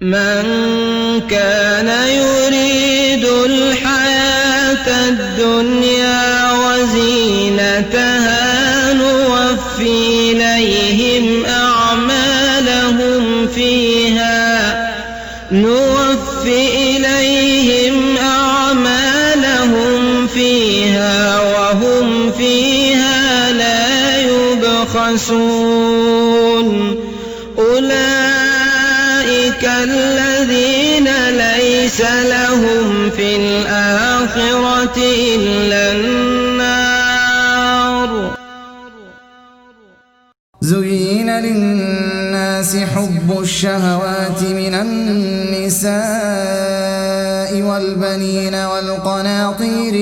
من كان يريد الحياة الدنيا وزينتها نوفي إليهم أعمالهم فيها وهم فيها لا يبخسون أولئك الذين ليس لهم في الآخرة إلا النار. زين للناس حب الشهوات من النساء والبنين والقناطير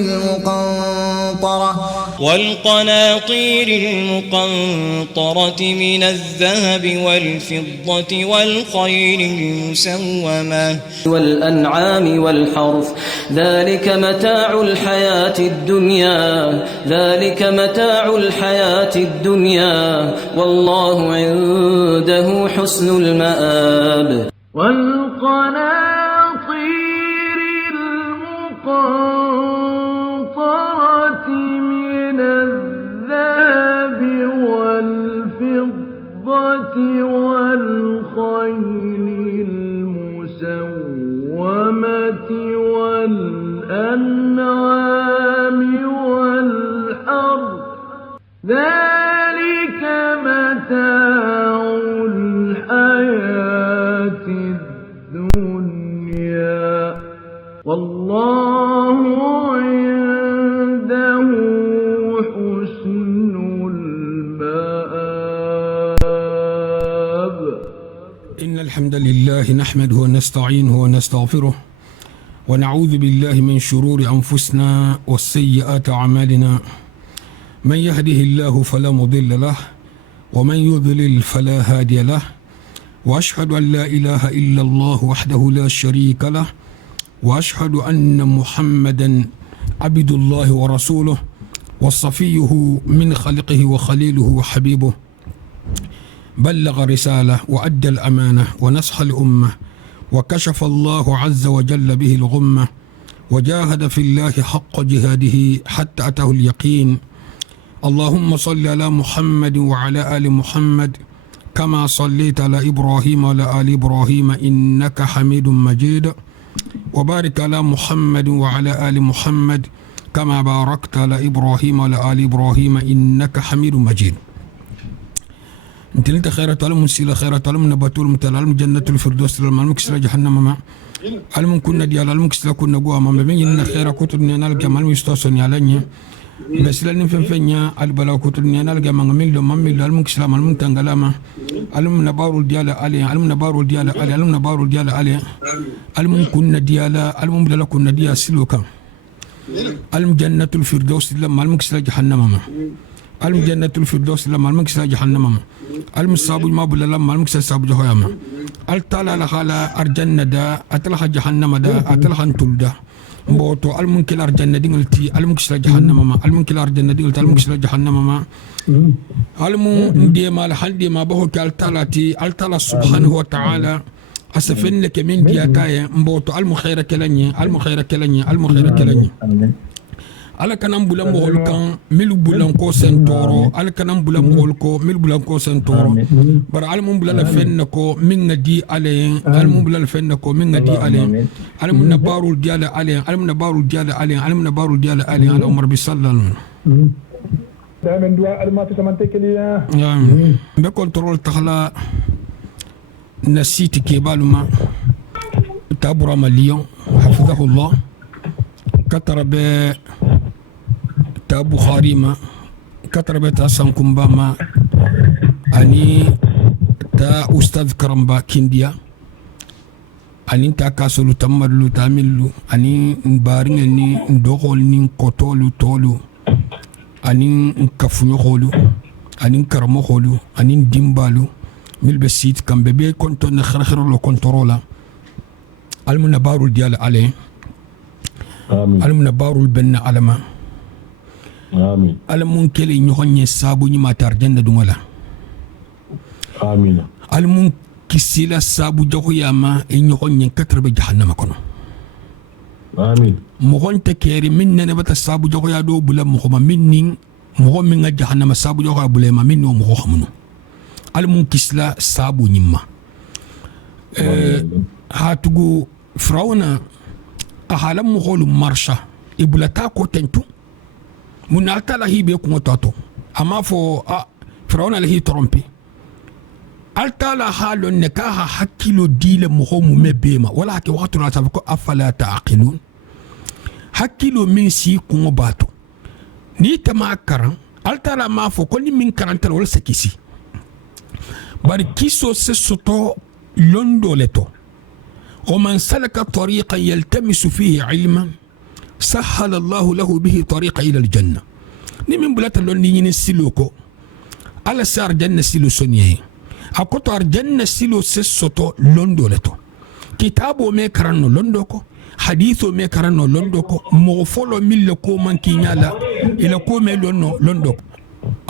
المقنطرة من الذهب والفضة والخيل المسومة والأنعام والحرث ذلك متاع الحياة الدنيا والله عنده حسن المآب. والقناطير المقنطرة من الذهب والفضة والخيل المسومة والأنعام والحرث ذلك متاع الحياة الدنيا والله عنده حسن المآب. إن الحمد لله نحمده ونستعينه ونستغفره ونعوذ بالله من شرور أنفسنا والسيئات أعمالنا. من يهده الله فلا مضل له ومن يضلل فلا هادي له وأشهد أن لا إله إلا الله وحده لا شريك له وأشهد أن محمدا عبد الله ورسوله وصفيه من خلقه وخليله وحبيبه بلغ رسالة وأدى الأمانة ونصح الأمة وكشف الله عز وجل به الغمة وجاهد في الله حق جهاده حتى أتاه اليقين. اللهم صل على محمد وعلى آل محمد كما صليت على إبراهيم وعلى آل إبراهيم إنك حميد مجيد وبارك على محمد وعلى آل محمد كما باركت على إبراهيم وعلى آل إبراهيم إنك حميد مجيد. انت خيرة علم سيلا خيرة علم نباتول متعلم جنة الفردوس للمعلم كسر جهنم ما علم كنا ديال علم كسر كنا جوا ما بين خيرة كتر نال جمال مستوصن يالني بس لأن فنيا البلاء كتر نال جمال ميل ميل علم كسر علم تنجلما علم نبارو ديال علي علم نبارو ديال علي علم نبارو ديال علي علم كنا ديال علم بلا كنا ديال سلوكا علم جنة الفردوس للمعلم كسر جهنم ما علم جنة الفردوس لما المكسر جهنم علم الصابو ما بلا لما المكسر صابو جهنم التلا لخالا أرجنة دا أتلها جهنم دا أتلها انتول دا بوتو المنكل أرجنة دي قلتي المكسر جهنم ما المنكل أرجنة دي قلت المكسر جهنم ما علم دي ما لحل دي ما بهو كالتالاتي التلا سبحانه وتعالى أسفن لك من دياتاي بوتو المخيرة كلاني المخيرة كلاني المخيرة كلاني ala kanam bulan mohol kan milu bulan ko sentoro ala kanam bulan mohol ko milu bulan ko sentoro bara al mum bulan fenna ko min ngadi ale al mum bulan fenna ko min ngadi ale al mun nabarul diala ale al mun nabarul diala ale al mun nabarul diala ale al umar bi sallallahu damen dua al ma fi samante keliya be control takhla nasiti ke baluma tabura malion hafidhahullah katarabe ta Bukhari ma katarbe ta Sankumba ma ani ta Ustad Karamba Kindia ani ta Kasulu Tamadlu Tamillu ani Mbaringa ni Ndohol ni Kotolu Tolu ani Kafunyo Holu ani Karamo Holu ani Dimbalu Milbesit Kambebe Konto na Kharkhiro lo Kontorola Almunabarul Dial Ale Almunabarul Benna Alama آمين. alamun kele nyohonye sabu ni matar janna dungala. آمين. Alamun kisila sabu jago yama e nyogon nyen katrabe jahannama kono amin mogon te keri min nene bata sabu jago ya do bula mo ma minning mo min nga jahannama sabu jago ya bula ma minno mo xamunu al mun kisla sabu nyimma hatugo Firauna a halam mo holu marsha ibulata ko tentu munata la hibe ko tato ama fo Firauna la hi trompe alta la halon ne ka hakilo dile mo homu mebema wala ke wakatu na ko afala taqilun hakilo min si ko bato ni tama karan alta la ma fo ko ni min karanta wala sakisi bari kiso se soto londo leto ومن سلك طريقا يلتمس فيه علما سهل الله له به طريقا إلى الجنة نمن بلات اللون نيني سيلوكو على سار جنة سيلو سونيه أكوتو أرجنة سيلو سيسوتو لوندو لتو كتابو ميكرانو لوندوكو حديثو ميكرانو لوندوكو مغفولو ميلكو من كينيالا إلى كو ميلونو لوندوكو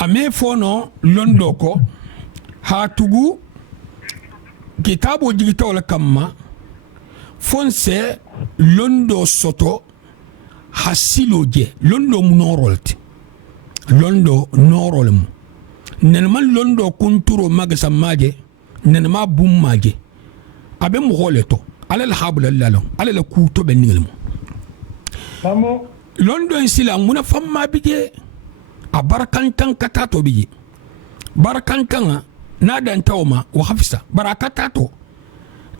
أمي فونو لوندوكو هاتوغو كتابو جيتو لكما fonse londo soto hasilo je londo munorolt londo norolm nenman londo kunturo magasa maje nenma bum maje abe mo holeto ala la habla lalo ala la kuto ben ngelmo londo insila muna famma bije a barakantan katato bije barakantan na dan tawma wa hafsa barakatato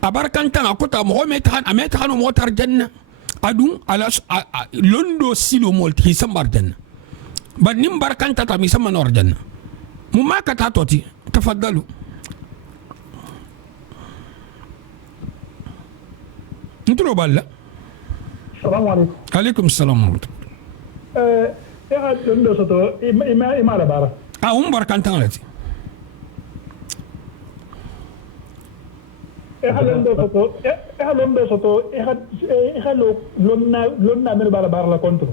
abarkantan akota mo metan ametan mo tar janna adun ala londo silo molti sambar janna banim barkanta ta mi sama nor janna mumma kata toti tafaddalu ntro balla Assalamu alaikum. Alaikum salam wa Ya londo soto ima la bara. Barkantan lati londo soto lonna men bala bar la contre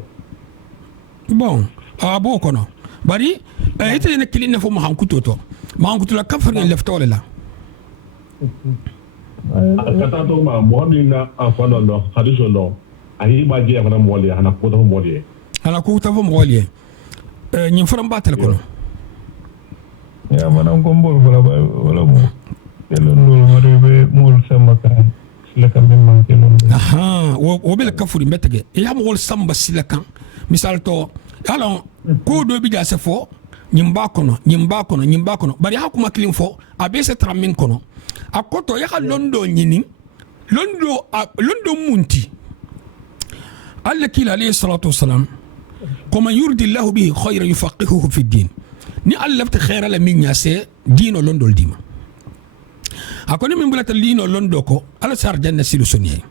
bon abo kono bari ite ne kilin fo ma hankuto to ma hankuto la kafar ne lefto la kata to ma modi na afano lo hadiso lo ahi ma je afana moli ana ko to moli ana ko to moli nyim faram batal kono ya manam ko mbol wala mo elon marebe mol samaka silaka min manke non aha wo bel kafuri metege ya mo samba silaka misal to alon ko do bi jase fo nyimba kono bari ha kuma kilin fo abese tramin kono akoto ya londo nyini londo munti alla kila alayhi salatu wassalam kama yurdi allah bihi khayran yufaqihuhu fi din ni alla fta khayra la min yase dino londo dima akoni min bulata lino londo ko ala sar janna silu sonye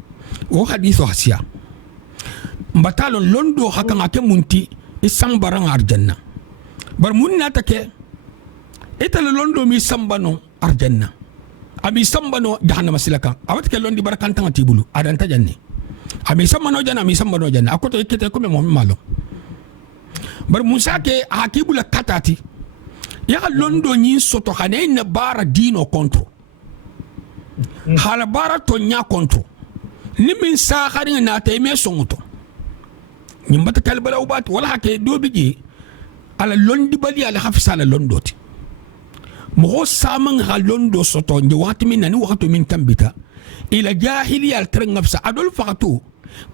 o hadithu hasiya mbatalo londo hakanga ke munti isam barang arjanna bar munna take etale londo mi sambano arjanna abi sambano jahannama silaka awat ke londi barakanta tibulu adanta janne abi sambano janna akoto ekete ko me mo malo bar musa ke hakibula katati ya londo nyi soto khane na bara dino kontro hala bara to nya kontro ni min sa kharin na tay me songuto nyimbata kalbala ubat wala hake do bigi ala londi bali ala hafsa ala londoti mo saman ha londo soto ndi wati min nani wakati min tambita ila jahiliya al trenga fsa adol faqatu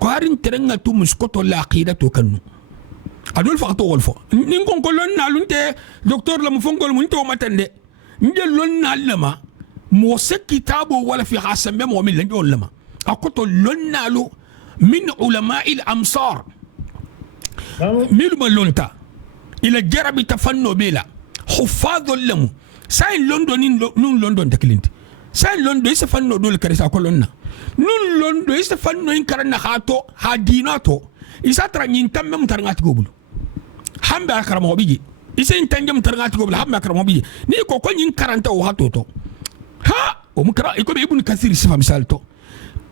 ko harin trenga tu muskoto la aqidatu kanu adol faqatu wolfo nin kon ko lonna lunte docteur la mo fongol mun to matande ndel lonna lama mo se kitabo wala fi hasambe mo min lan lama akoto lonna lu min ulama al amsar ميلو لونتا الى جربي تفنو بلا حفاظ لهم ساين لندن نون لندن تكلينت ساين لندن يسفنو دول كريسا كولونا نون لندن يسفنو ان كرنا خاتو هاديناتو يساترا نين تامم ترغات غوبل حمبا كرمو بيجي يسين تانجم ترغات غوبل حمبا كرمو بيجي ني كو كو نين كرانتا وهاتوتو ها ومكرا يكو ابن كثير سفا مثالتو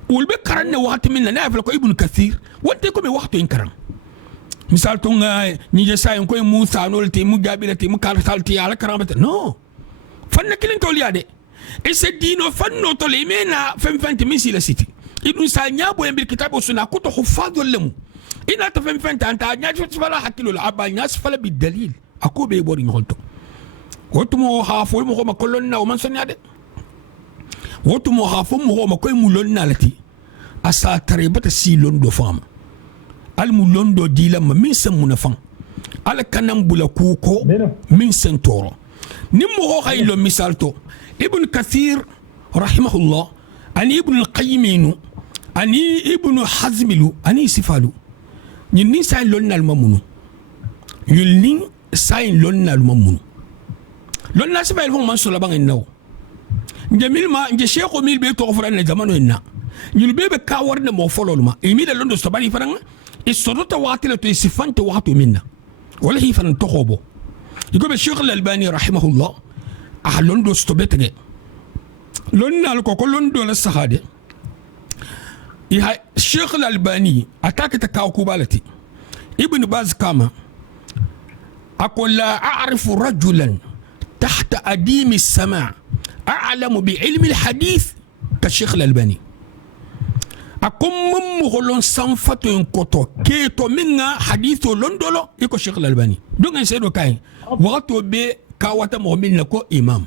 ولبي كرنا وقت من نافل كو ابن كثير وانت كو وقت ان كران misal tunga ni je say ko musa nol te mu gabila te mu kar salti ala karamata no fanna kilin tol yade et c'est dino fanno to le mena fem fenti min sila city idun sa nyabo en bil kitabu sunna kuto hufadul lemu ina ta fem fenti anta nya fala hakilu la aba nya fala bi dalil akobe bori ngolto wotumo hafo mo ko kolonna o man sonyade wotumo hafo mo ko mu lonna lati asa tare bata si londo fama al mu londo dilam min sem munafan al kanam bula kuko min sentoro nimmo haylo misalto ibn kathir rahimahullah ani ibn al-qayyim ani ibn hazm ani sifalu ni say lonnal mamunu yulni say lonnal mamunu lonna sibal fon man sula bangen naw jamil ma nge cheikh mil be to fran na zamano enna ñul bebe ka warne mo fololuma e mi de londo so bari faranga e sodota watila to sifante watu minna wala hi fan to khobo yiko be cheikh al-albani rahimahullah a londo sto betege lonna ko londo la sahade cheikh al-albani ataka ta ka kubalati ibn baz kama aqul la a'rifu rajulan تحت أديم السماع أعلم بعلم الحديث كالشيخ الألباني أقوم مغلون سنفتو ينكوتو كيتو منا حديثو لندولو يكو الشيخ الألباني دون يسيرو كاين وغطو بي كاواتا مغمين لكو إمام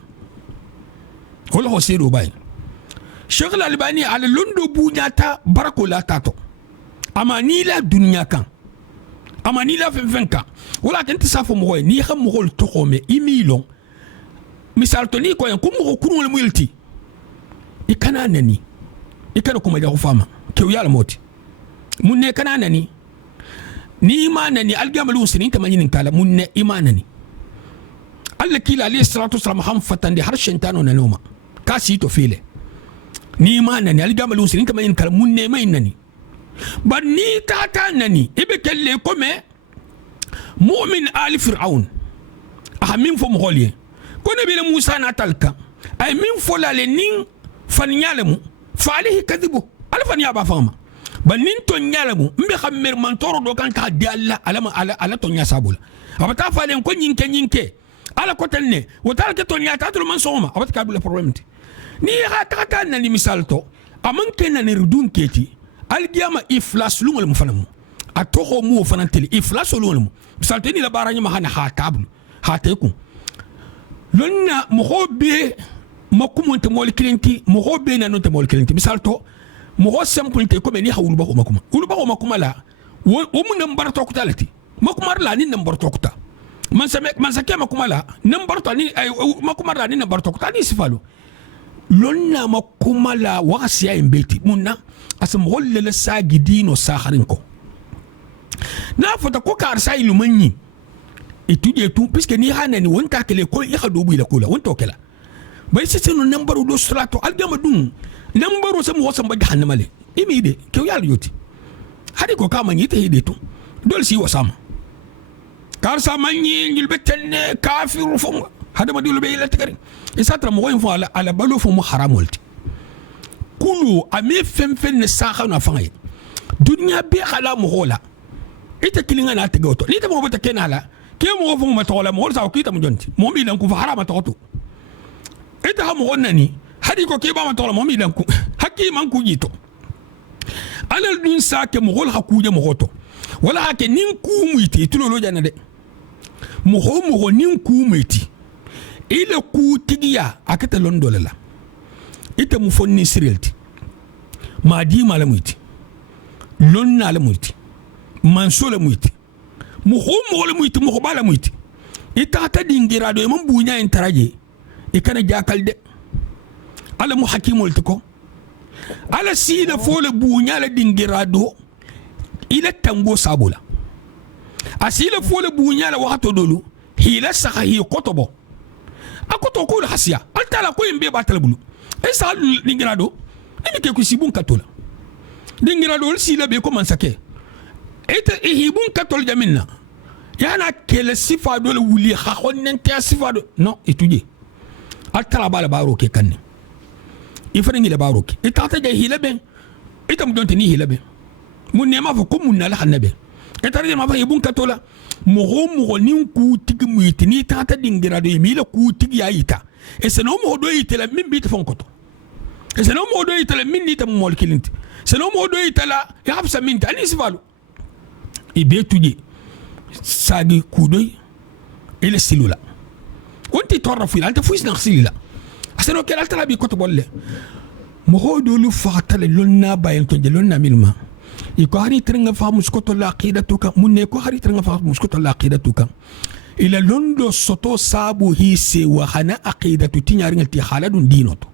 ولا هو سيرو باين الشيخ الألباني على لندو بونياتا بركو لا تاتو أما نيلا دنيا كان أما نيلا فنفنكا ولكن تسافو مغوي نيخا مغول تخومي إميلون misal to ni ko en kumu ko le multi ikana nani ikana kuma da fama ke yala moti munne kana nani ni imanani algamalu sinin tamanyin kala munne imanani alla kila alayhi salatu wassalam ham fatande harshen tano na noma kasi to fele ni imanani algamalu sinin tamanyin kala munne mai nani ban ni tata nani ibe kelle ko me mu'min ali fir'aun ahamin fo mogolien kone bile Musa na talka ay min fola le nin fan nyalemu falihi kadibu ala fan ya ba fama ban nin to nyalemu mbe xammer man toro do kan ka di alla ala to nya sabula abata falen ko nyinke ala ko telne wotal ke to nya ta to man soma abata ka bula problem ni ha ta na ni misal to aman ken na ridun keti algiyama iflas lungal mu fanamu atoko mu fananteli iflas lungal mu misal te ni la baranya ma hana ha tablu ha teku lonna mohobe makumo te mol klenti mohobe na no te mol klenti misalto moho simple te ko ni hawulu ba ko makuma la wo mun nambar to kutalati makumar la ni nambar to kuta man sake makuma la nambar to ni makumar la ni nambar to kuta ni sifalu lonna makuma la wasiya imbeti munna asam holle la sagidino sakharin ko na fota ko kar sa ilumanyi étudier tout puisque ni hanani wonta kele ko ya do bu ila kula wonto kala bay c'est no number do strato algama dum number sam ho sam ba jahannama le imide ke yalla yoti hadi ko kama ni te hide to dol si wasama kar sa manyi ngil beten kafiru fo hada ma dulu be ila tagari e satra mo goyin fo ala balu fo mo haramolti kulu ame fem ne saxa na fangay dunya be khala mo hola ita kilinga na tegoto ni te mo bata kenala ke mo fo ma tola mo sa ko ita mo jonti mo mi lan ku fa harama to ita ha mo nani hadi ko ke ba ma tola mo mi lan ku hakki man ku jito alal dun sa ke mo hol hakuje mo goto wala hake nin ku muiti tulolo jana de mo nin ku muiti ile ku tigiya akata londola la ita mu fonni sirelti ma di mala muiti lonna la muiti mansola muiti mo la muiti mo bala muiti ita ta dingira do man bunya en taraje e kana jakal de ala mu hakimul tiko ala sina fole bunya la dingira do ila tango sabula asila fole bunya la wato dolu hila sahi kotobo akoto ko la hasiya altala ko yimbe batal bulu e sa dingira do e ke ko sibun katola dingira do sila be ko man sake ete ihibun katol jaminna yana kele sifa do le wuli ha honnen te sifa do non étudier altala bala baro ke kanne ifani ngi le baro ke itata je hilabe itam donte ni hilabe mun ne ma fa ko mun na la hannabe etare ma fa ihibun katola mo nin ku tigi muiti ni tata dingira do mi la ku tigi ayita e se no mo do yitela min bi ta fon koto e se no mo do yitela min ni ta mo kilinti se no mo do yitela ya habsa min ta ni sifalu e be tudi sagi kudoy ele silula wonti torrafu ila anta fuis na silila aseno kala tala bi koto bolle mo hodo lu fatale lonna bayen to je lonna milma iko hari trenga fa muskoto la aqidatuka munne ko hari trenga fa muskoto la aqidatuka ila londo soto sabu hise wa hana aqidatu tinyari ngati haladun dinoto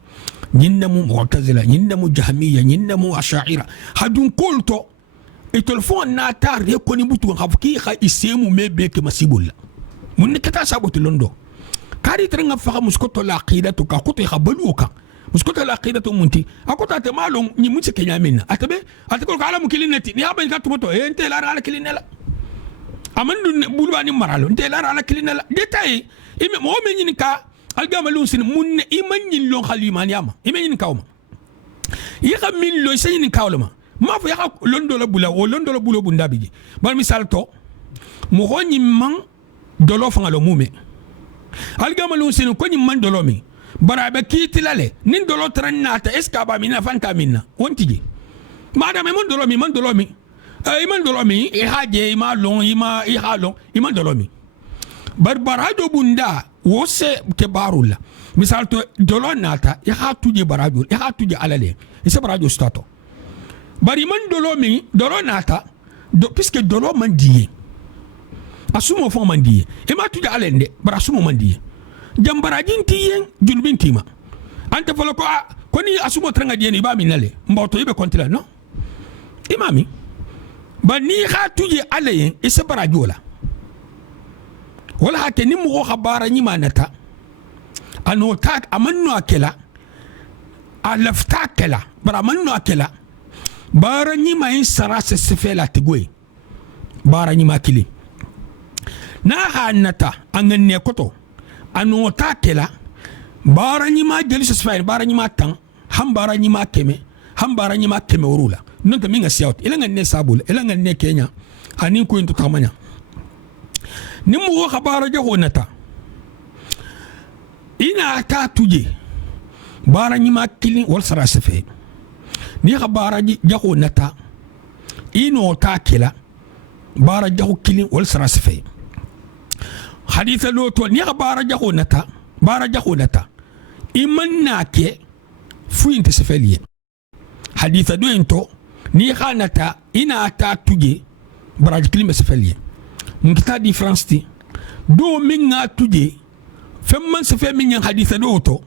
nyinna mu mu'tazila nyinna mu jahmiya nyinna mu ash'ira hadun kolto e telefon na tar re koni butu ngafki kha isemu mebe ke masibulla munne kata sabu londo kari trenga fa muskoto la aqidatuka koto khabaluka muskoto la aqidatu munti akota te malon ni munti kenya minna atabe atako kala mukilinati ni aban ka tumoto ente la ala kilinela amandu bulwa ni maralo ente la ala kilinela detay ime mo menyin ka algama lunsin munne imanyin lon khalima nyama imanyin kawma yaka min lo sayin kawlama ma fa yaka londo la bula o londo la bulo bunda bigi bal misal to mo honni man dolo fa ngalo mume algama lunsin ko ni man dolo mi barabe kitilale nin dolo trannata eska ba mina fanta minna wontiji madame mon dolo mi man dolo mi iman dolo mi e haje ima long ima i halong iman dolo mi barbarajo bunda wose ke barula misal to dolo nata e ha tuje barajo e ha tuje alale e se barajo stato bari man dolo mi dolo nata puisque dolo man diye asumo fo man diye e ma tuje alende bara asumo man diye jambarajin tiyen junubin tima ante folo ko koni asumo tranga dieni ba minale mboto yibe kontila no imami ba ni ha tuje alayen e se barajo la wala hake ni mo khabara ni manata ano tak amanno akela alafta akela bara amanno akela bara ni ma in sarase sefela tigwe bara ni makili na hanata angne koto ano takela bara ni ma gelisa sefela bara ni ma tan ham bara ni ma keme urula nonta minga siawt ilanga ne sabul ilanga ne kenya anin ko into tamanya nimu khabara jahonata ina ta tuje bara ni makili wal sarasefe ni khabara jahonata ino ta kila bara jahu kilin wal sarasefe haditha loto ni khabara jahonata imanna ke fuinte sefeliye haditha do ento ni khanata ina ta tuje bara kilin sefeliye mun kita difference ti do minga tuje femman se fe min haditha do to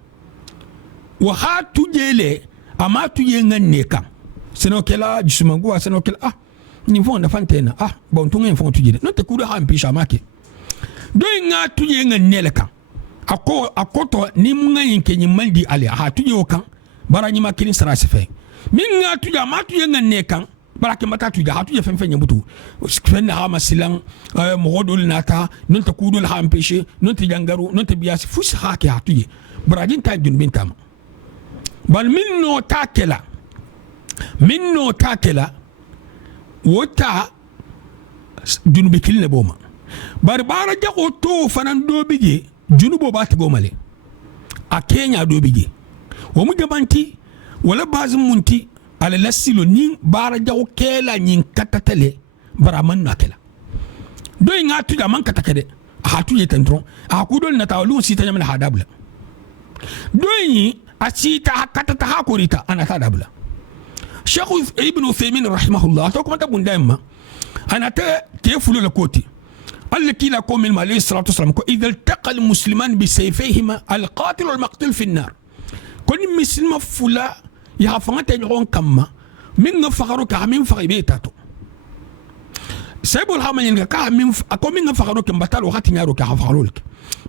wa ha tuje le ama tuje nganne kam seno kela jisumangu seno kela ni fonda fantena bon to ngin fon tuje no te kudo ha mpisha make do nga tuje nganne le kam akoto ni munga yinke ni maldi ale ha tuje o kan bara ni makini sara se fe minga tuje ama tuje nganne kam barake mata tuja hatu ya fenfenya mutu fenna ha masilan mogodol nata non ta kudol ha empêcher non ta jangaru non ta bias fus ha ke hatu ye barajin ta dun bintama bal minno takela wota dun bikil ne boma barbara jago to fanan do bije junubo bat gomale a Kenya do bije wo mu jabanti wala bazum munti ala lasilo ni bara jago kela nyin katatele bara man nakela do nga tuja man katakede ha tuje tendron a kudol na tawlu sita nyamna hadabla do yi asita katata ha korita ana tadabla Sheikh Ibn Uthaymeen rahimahullah to kuma tabun daima ana te fulu la koti التي لا قوم عليه الصلاة والسلام إذا التقى المسلمان بسيفيهما القاتل والمقتول في النار كل مسلم فلا يا فانت يرون كما من فخروك من فخيبيتاتو سيبول هامين كا من اكو من فخروك مبتال وقت نيارو كا فخرولك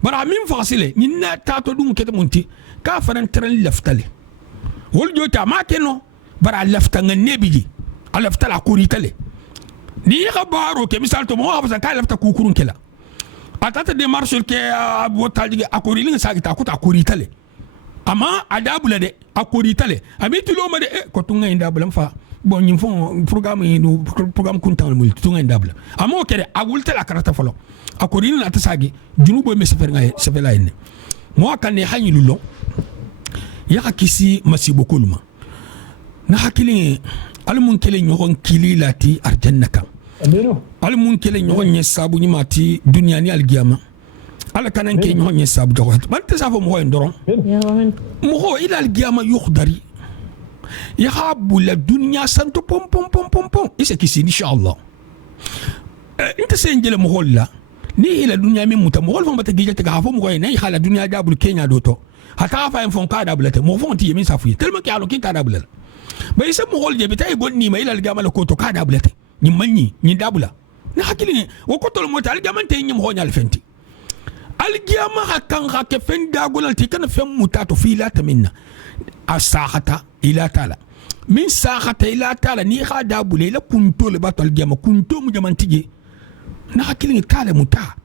برا من فاصله نينا تاتو دوم كده مونتي كا فرن ترن لفتله ول جوتا ما كنو برا لفتن النبي لفتل اكوريتله ni خبارو كي مثال تو مو ابسان كا لفتا كوكورون كلا اتات دي مارشل كي ابو تالجي اكوريلين ساغتا كوتا اكوريتله ama adabula de akoritale amiti lo ma de ko tunga indabula fa bon nyim fon programme kuntan mul tunga indabula amo kere agulta la karata folo akorin na tasagi junubo me sefer ngay sefela ene mo kan ne hanyilu lo ya kisi masibo kulma na hakili almun kele nyogon kili lati arjannaka almun kele nyogon yesabu ni mati dunya ni algiyama ala kanan ke nyogon yesabu dogot ban tasafo mo ndoron mo ila algiyama yukhdari yahabu la dunya santo pom pom pom pom pom ise kisi inshallah inta senjele mo holla ni ila dunya min muta mo holfon bata gijata ga hafo mo ko ne hala dunya dabul kenya doto hata fa en fon ka dabulate mo fon ti yemin safu tellement ki alo kin ta dabulal ba isa mo holje bitay gonni ma ila algama ko to ka dabulate ni manni ni dabula na hakili wo ko tol mo tal gamante ni mo honyal fenti algiyama hakan hake fen dagulal ti kan fen mutato fi la taminna asahata ila tala min sahata ila tala ni ha dabule la kunto le bato algiyama kunto mu jamantije na hakili kale muta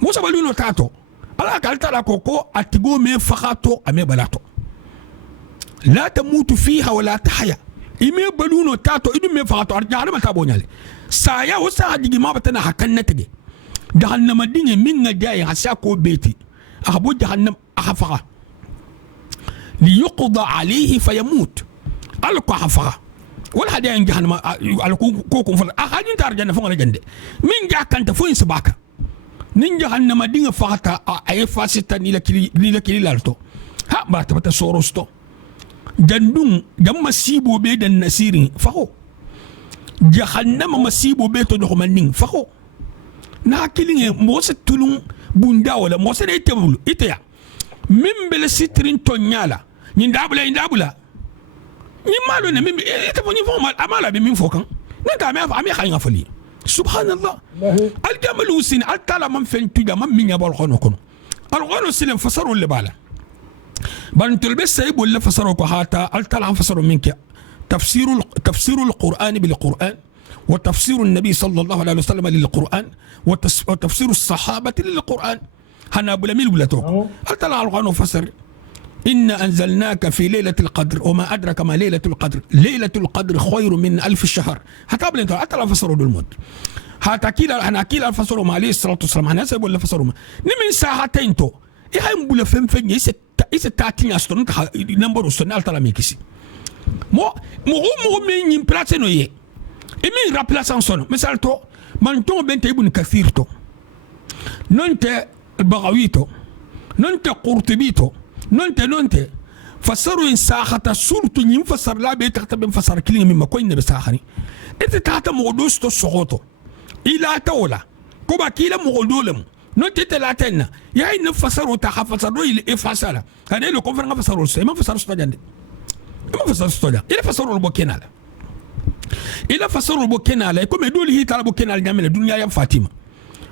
mo sabaluno tato ala kal tala koko atigo me fakato ame balato la tamutu fiha wala tahya ime baluno tato idu me fakato arjana mata bonyale saya wasa digi ma batana hakan natege jahannama dinge minga jaye hasa ko beti ahabu jahannam ahafaqa li yuqda alayhi fayamut alqa hafaqa wal hadiya jahannama alko ko fa ahadin tarjana fa ngala jande min jakanta fo insbaka nin jahannama dinga fata ay fasita ni la kili lalto ha ba ta sorosto jandum jamma sibo be dan nasirin faho jahannama masibo be to do manin faho na kilinge mo se tulun bunda wala mo se tebulu iteya min bele sitrin to nyala ni ndabula ni malo ne min ite fo ni fo mal amala be min fokan na ga me ami khayna fali subhanallah الجمل وسين الكلام من فين تجا من مين يبغى الخنو كنو الخنو سلم فسروا اللي باله بنتل بس سيب ولا فسروا كهاتا الكلام فسروا منك تفسير القرآن بالقرآن وتفسير النبي صلى الله عليه وسلم للقرآن وتفسير الصحابة للقرآن هنا بلميل ولا توك الكلام الخنو فسر إن أنزلناك في ليلة القدر وما أدرك ما ليلة القدر ليلة القدر خير من 1000 شهر هتقبل أنت حتى فسروا المد هتاكيلا أنا أكيلا فسروا ما عليه الصلاة والسلام أنا سأقول له فسروا ما نمن ساعتين تو إيه هم بولا فين إيش تاتين أستون نمبر أستون ألتلا ميكسي مو من يمبلاسنو يه إمين رابلاسان سونو مثال تو من تو بنت ابن كثير تو ننت البغوي تو ننت قرطبي تو نونت فسروا إن ساخة سورة ينفسر لا بيتكتب ينفسر كلمة مما كوين بساخني إنت تحت مغدوس تسقطه إلى تولا كوبا كيلا مغدولم نونت تلاتنا يا إن فسروا تحفسروا إلى إفسالا هذا اللي كونفرنا فسروا السيد ما فسروا استجند ما فسروا استجند إلى فسروا البوكينال إلى فسروا البوكينال يكون يدول هي ترى بوكينال جميل الدنيا يا فاطمة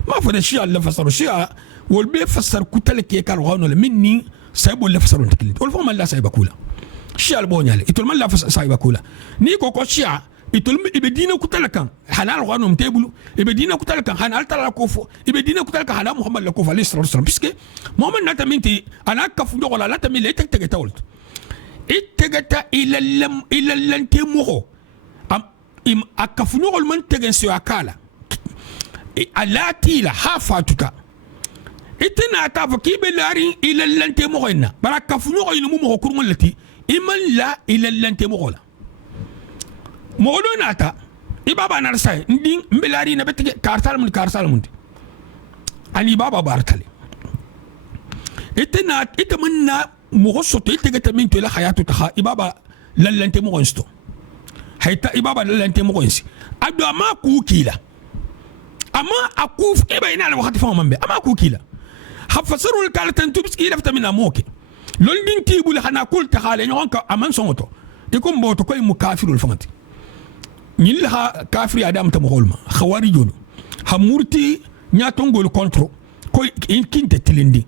ما فد الشيء اللي فسروا الشيء والبيفسر كتلك يكالغانو مني سايبو اللي فسروا انتكليت والفهم لا سايبا كولا شيا البونيالي يتول من لا سايبا كولا نيكو كو شيا يتول يبدينا كتلكان حنال غانو متيبلو يبدينا كتلكان حنال تلا كوفو يبدينا كتلكان حنا محمد لكوف عليه الصلاه والسلام بيسكي محمد نتامنتي انا كفو دولا لا تمي لي تك تولت اتجتا الى لنتمو ام اكفو نول من تجن سي اكالا الاتي لا حافاتك إتنا تافو كي بلاري إلى اللانتي مغينا برا كفنو غينو مو كرم التي إمن لا إلى اللانتي مغولا مغلو ناتا إبابا نرساي ندين بلاري نبتك كارسال من أني بابا بارتالي إتنا إتمنى مغصوت إتجت من تلا حياته تخا إبابا للانتي مغنستو حيتا إبابا للانتي مغنسي أدو أما كوكيلا أما أكوف إبا إنا لوقت فهم من أما كوكيلا حفصروا الكالتن تبس كي لفت من أموكي لولدين تيبول حنا كل تخالي نوانك أمان صوتو يكون بوتو كوي مكافر الفنتي نيلها كافر أدام تمغولما خواري جولو همورتي نياتونغول كونترو كوي كنت تلندي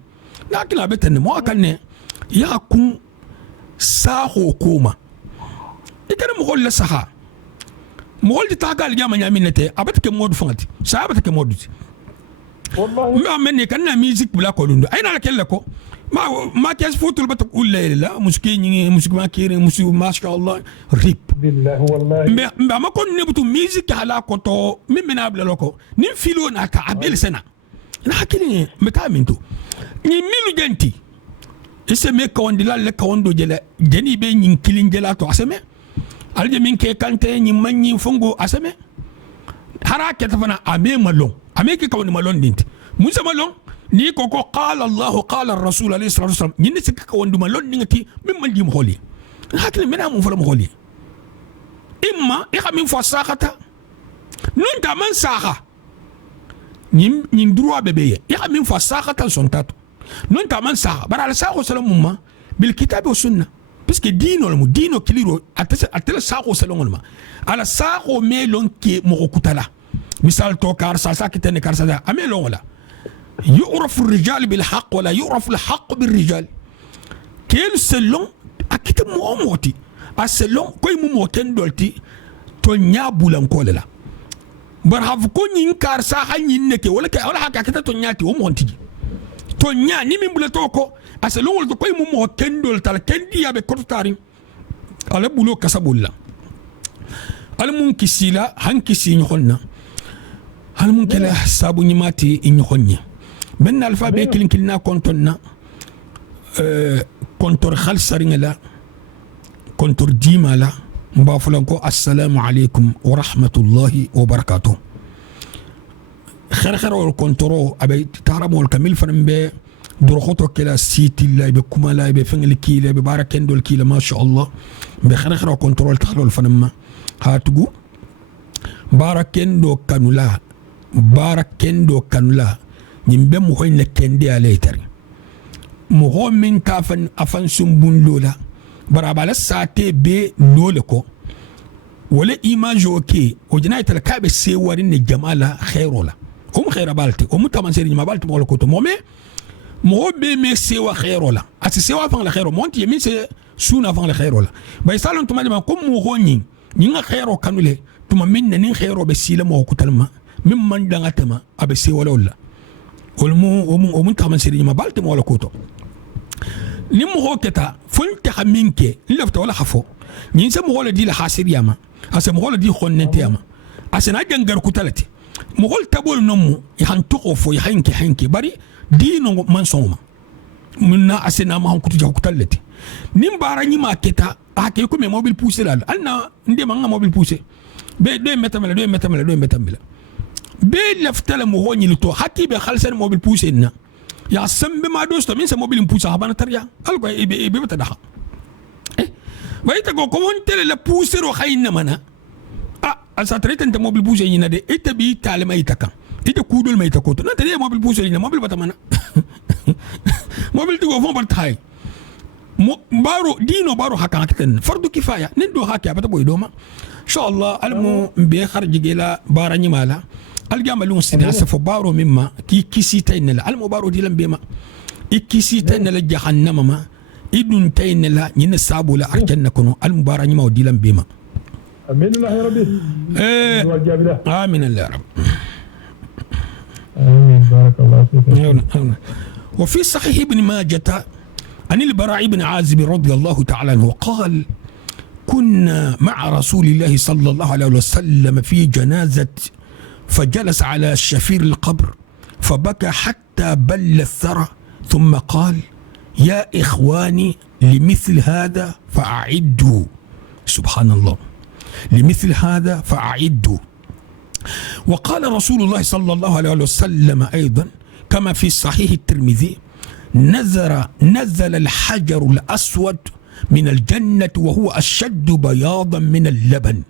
لكن أبتن مو أكن يكون ساهو كوما إكنا مغول لسها مغول تتاقال جاما نيامينتي أبتك مود فنتي سابتك مود والله ما مني كنا ميوزك بلا كولوندو أين على كلكو ما كيس فوتو بتك قول لا مسكين مسك ما كير مسك ما شاء الله ريب بالله والله ما كون نبتو ميوزك على كوتو من قبل لوكو نفيلو ناكا عبيل سنة نحكي متى منتو نميلو جنتي iseme kawandila le kawando jele jeni be nyin kilin jela to aseme alje min ke kante nyin manyi fongo aseme harake tafana ame malon ame ke kawni malon dinti musa malon ni ko qala Allah qala ar-rasul alayhi salatu wasallam nyin sik kawandu malon ngati min maldi mo holi hakle mena mo fala mo holi imma min fasakata non ta man saka nyin droit bebe min fasakata son tato non ta man saka bara al sako salamumma bil kitab wa sunna puisque dino le dino kiliro atela sako salamumma ala sako melon ke mo kutala misal to kar sa kitene kar sa amelo wala يعرف الرجال بالحق ولا يعرف الحق بالرجال كيل سلون اكيد موتي اسلون كوي موتن دولتي تو نيابولان كولا برهاف كو نين كار سا حنين نكي ولا حكا كتا تو نياتي ومونتي تو نيا ني من بلتو كو اسلون ولتو كوي موتن دولتا كندي يابي كورتاري على بولو كسبولا المون كسيلا هانكسي نخلنا المون كلا سابو نيماتي نخلني ben alfa be kilina kontonna kontor khalsarin la kontor dima la mba fulan ko assalamu alaykum wa rahmatullahi wa barakatuh khair wal kontoro abay taramol kamil fan be durkhoto kala siti la be kuma la be fengel kila be barakendol kila ma sha Allah be khair control tahlol fanama hatugu barakendo kanula ñimbe mo hoy ne kende alaytari mo ho min kafan afan sumbun lola barabala sate be lole ko wala image oke o jinaita ka be se warin ne jamala khairola hum khaira balti o mutaman seri ma balti mo ko to mo be me se wa khairola ati se wa fan la khairo monti yemin se suna fan la khairola bay salon to ma ko mo ho ñi nga khairo kanule tuma min ne khairo be sila mo ko talma min man dangatama abe se wala ومن تمن سيري ما بالت مولا كوتو نيم هو كتا فنت خمينك لفت ولا خفو نين سم هو دي لحاسر ياما اسم هو دي خننت ياما اسنا جنجر كوتلتي مغول تبول نمو يحن تقفو يحنكي بري دينو منصوما مننا اسنا ما كنت جو كوتلتي نيم باراني ما كتا اكي كومي موبيل بوسي لا انا ندي ما موبيل بوسي be 2 متر be laftala mo honi lito hakki be khalsan mobil pousenna ya sambe ma dosto min sa mobil pousa habana tarya alko be bata daha bayta go ko won tele la pousero khayna mana asa treten te mobil pousse ni de ite bi tale may takam ite kudul may takoto na tele mobil pousse ni mobil bata mana mobil tigo fon bat hay baro dino baro hakka keten fardu kifaya nin do hakka bata boy doma inshallah almu be kharji gela barani mala الجامع سيدي أسف بارو مما كيسي تين لا المبارو دي لم بما كيسي تين لا جهنم ما إدون تين لا ينسابو لا أرجعنا كنو المبارو نما ودي لم بما آمين الله يا ربي آمين الله يا رب آمين بارك الله فيك. وفي صحيح ابن ماجة عن البراء بن عازب رضي الله تعالى عنه قال كنا مع رسول الله صلى الله عليه وسلم في جنازة فجلس على شفير القبر فبكى حتى بل الثرى ثم قال يا إخواني لمثل هذا فأعدوا سبحان الله لمثل هذا فأعدوا. وقال رسول الله صلى الله عليه وسلم أيضا كما في صحيح الترمذي نزل الحجر الأسود من الجنة وهو أشد بياضا من اللبن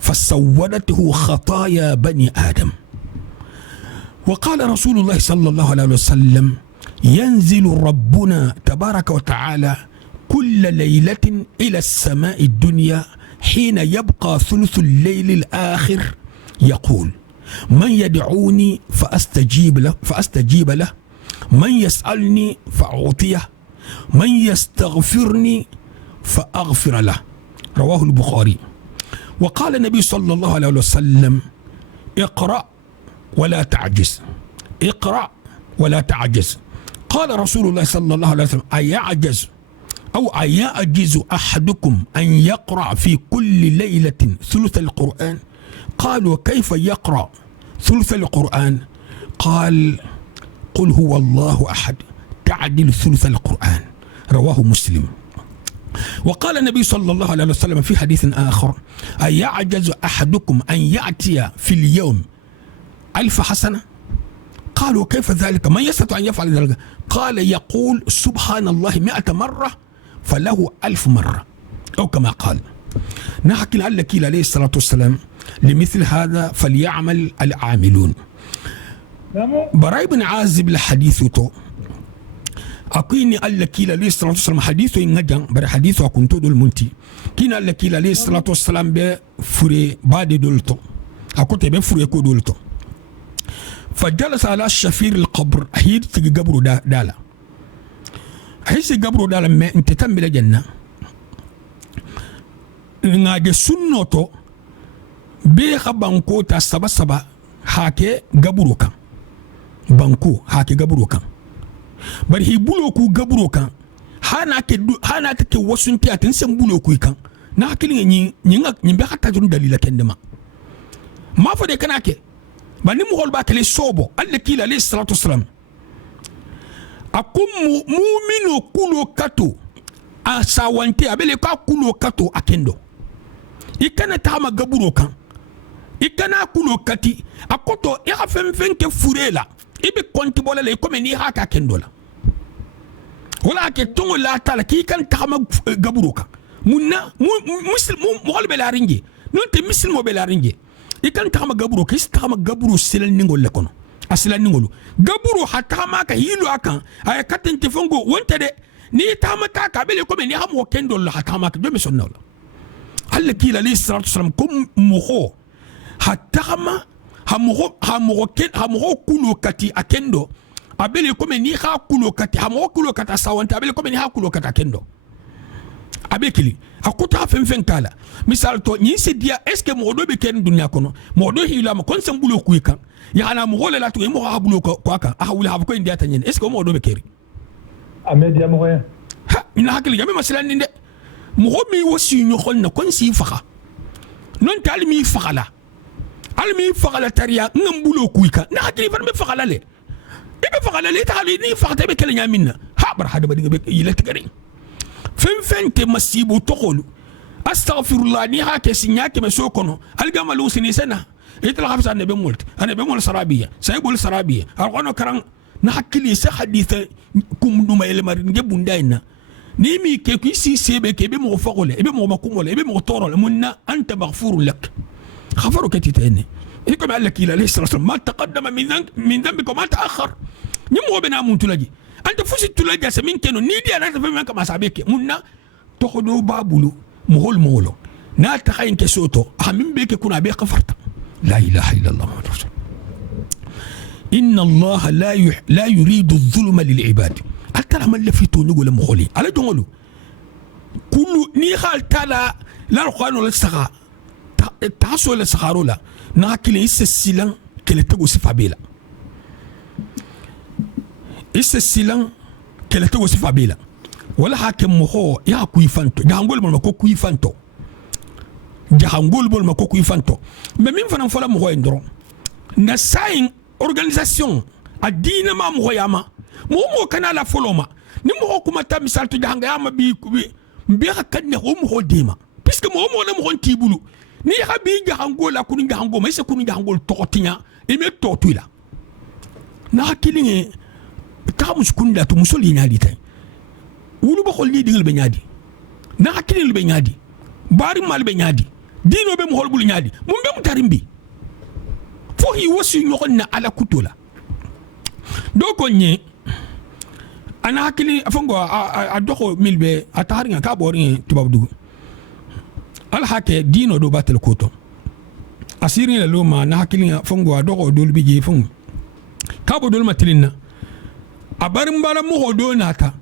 فسودته خطايا بني آدم. وقال رسول الله صلى الله عليه وسلم ينزل ربنا تبارك وتعالى كل ليلة إلى السماء الدنيا حين يبقى ثلث الليل الآخر يقول من يدعوني فأستجيب له من يسألني فأعطيه من يستغفرني فأغفر له. رواه البخاري. وقال النبي صلى الله عليه وسلم اقرأ ولا تعجز اقرأ ولا تعجز. قال رسول الله صلى الله عليه وسلم أيعجز أحدكم أن يقرأ في كل ليلة ثلث القرآن؟ قالوا كيف يقرأ ثلث القرآن؟ قال قل هو الله أحد تعدل ثلث القرآن رواه مسلم. وقال النبي صلى الله عليه وسلم في حديث آخر أيعجز أحدكم أن يأتي في اليوم 1000 حسنة؟ قالوا كيف ذلك؟ من يستطيع أن يفعل ذلك؟ قال يقول سبحان الله 100 مرة فله 1000 مرة أو كما قال. نحكي لك عليه الصلاة والسلام لمثل هذا فليعمل العاملون. براي بن عازب لحديثه أقيني قال لك عليه الصلاة والسلام حديثه إنجان بر حديثه كنت دول منتي كنا لك عليه الصلاة والسلام بفري بعد دولته أكنت بفري كو دولته فجلس على الشفير القبر هيد تيجي قبره دالا هيس قبره دالا ما انت تم الجنة ناجي سنوتو بيخا بانكو تا سبا هاكي قبره كان بانكو هاكي قبره كان bari hi bulo ku gaburo kan hana take wasunti atin san bulo ku kan na hakili nyi be hatta jun dalila kendema ma fa de kana ke bani mu hol ba kale sobo alla kila alayhi salatu wassalam akum mu'minu kulo kato asawante abele ka kulo kato akendo ikana tama gaburo kan ikana kulo kati akoto ya fem ke furela ibe konti bola le comme ni haka kendola wala ke tongo la tala ki kan tama gaburuka munna muslim mo hol bela ringi non te muslim mo bela ringi ikan tama gaburuka is tama gaburu silal ningol le kono asila ningolu gaburu hatama ka hilu akan ay katen te fongo wonte de ni tama ka ka bele comme ni hamo kendola hatama ka dome sonnola alla kila li sallallahu alaihi wasallam kum mo hatama hamogo kulo kati akendo abele comme ni ha kulo kati hamogo kulo kata sawante abele comme ni ha kulo kata akendo abekili akuta fen kala misal to ni se dia est ce que mo do be ken dunya kono mo do hila mo kon sem bulo kuika ya ana mo gole la to mo ha bulo ko aka ha wula ha ko india tanyen est ce que mo do be keri amedia mo ya ha ina hakili yami masalan ninde mo mi wosi ñu xol na kon si faxa non talmi faxala almi fagala tariya ngam bulo kuika na hakili fan me fagala le ibe fagala le tali ni fagata be kala nyaminna ha bar hada badi be yilati gari fen te masibu tokolu astaghfirullah ni hake sinyake me sokono algama lu sini sana itla hafsa ne be molt ana be mol sarabiya saybul sarabiya alqono karan na hakili sa haditha kum duma ele mar ngebundaina ni mi ke ku si sebe ke be mo fagole be mo makumole be mo torole munna anta maghfurun lak غفروا كتيتين يكم قال لك عليه الصلاه والسلام ما تقدم من ذنبك وما تاخر نمو بنا مون تلاجي انت فوسي تلاجي سمين كانوا نيدي انا تفهم كما سابيك منا تخدو بابلو مولو نا تخاين كسوتو همين بك كنا بي غفرت لا اله الا الله محمد رسول ان الله لا يريد الظلم للعباد الكلام اللي في تونغول مخولي على دونغولو كل ني خال تالا لا القران ولا السخاء taso la sakharola na kile isse silan kele tego sifabela isse silan kele tego sifabela wala hakem mo ya kuifanto jangol mo ko kuifanto jangol bol ko kuifanto mais min fana fala mo ndoro na sain organisation adina ma mo yama mo kana la foloma ni mo kuma ta misal to janga yama bi hakane mo dima puisque mo na mo tibulu ni habi jahango la kunu jahango mais c'est kunu jahango totinya e me totuila na hakilinge tamus kunda to musoli nyadi tay wulu ba xol li dingal be nyadi na hakilil be nyadi bari mal be nyadi dino be mo holbul nyadi mum be mutarimbi fo hi wosi nyokonna ala kutola do ko nye ana hakili afongo a doko milbe ataringa ka borin tubabdu alhake dino do batel koto asiri la loma na hakili fongo doko dol bije fong kabo dol matilina abarim bala mo do nata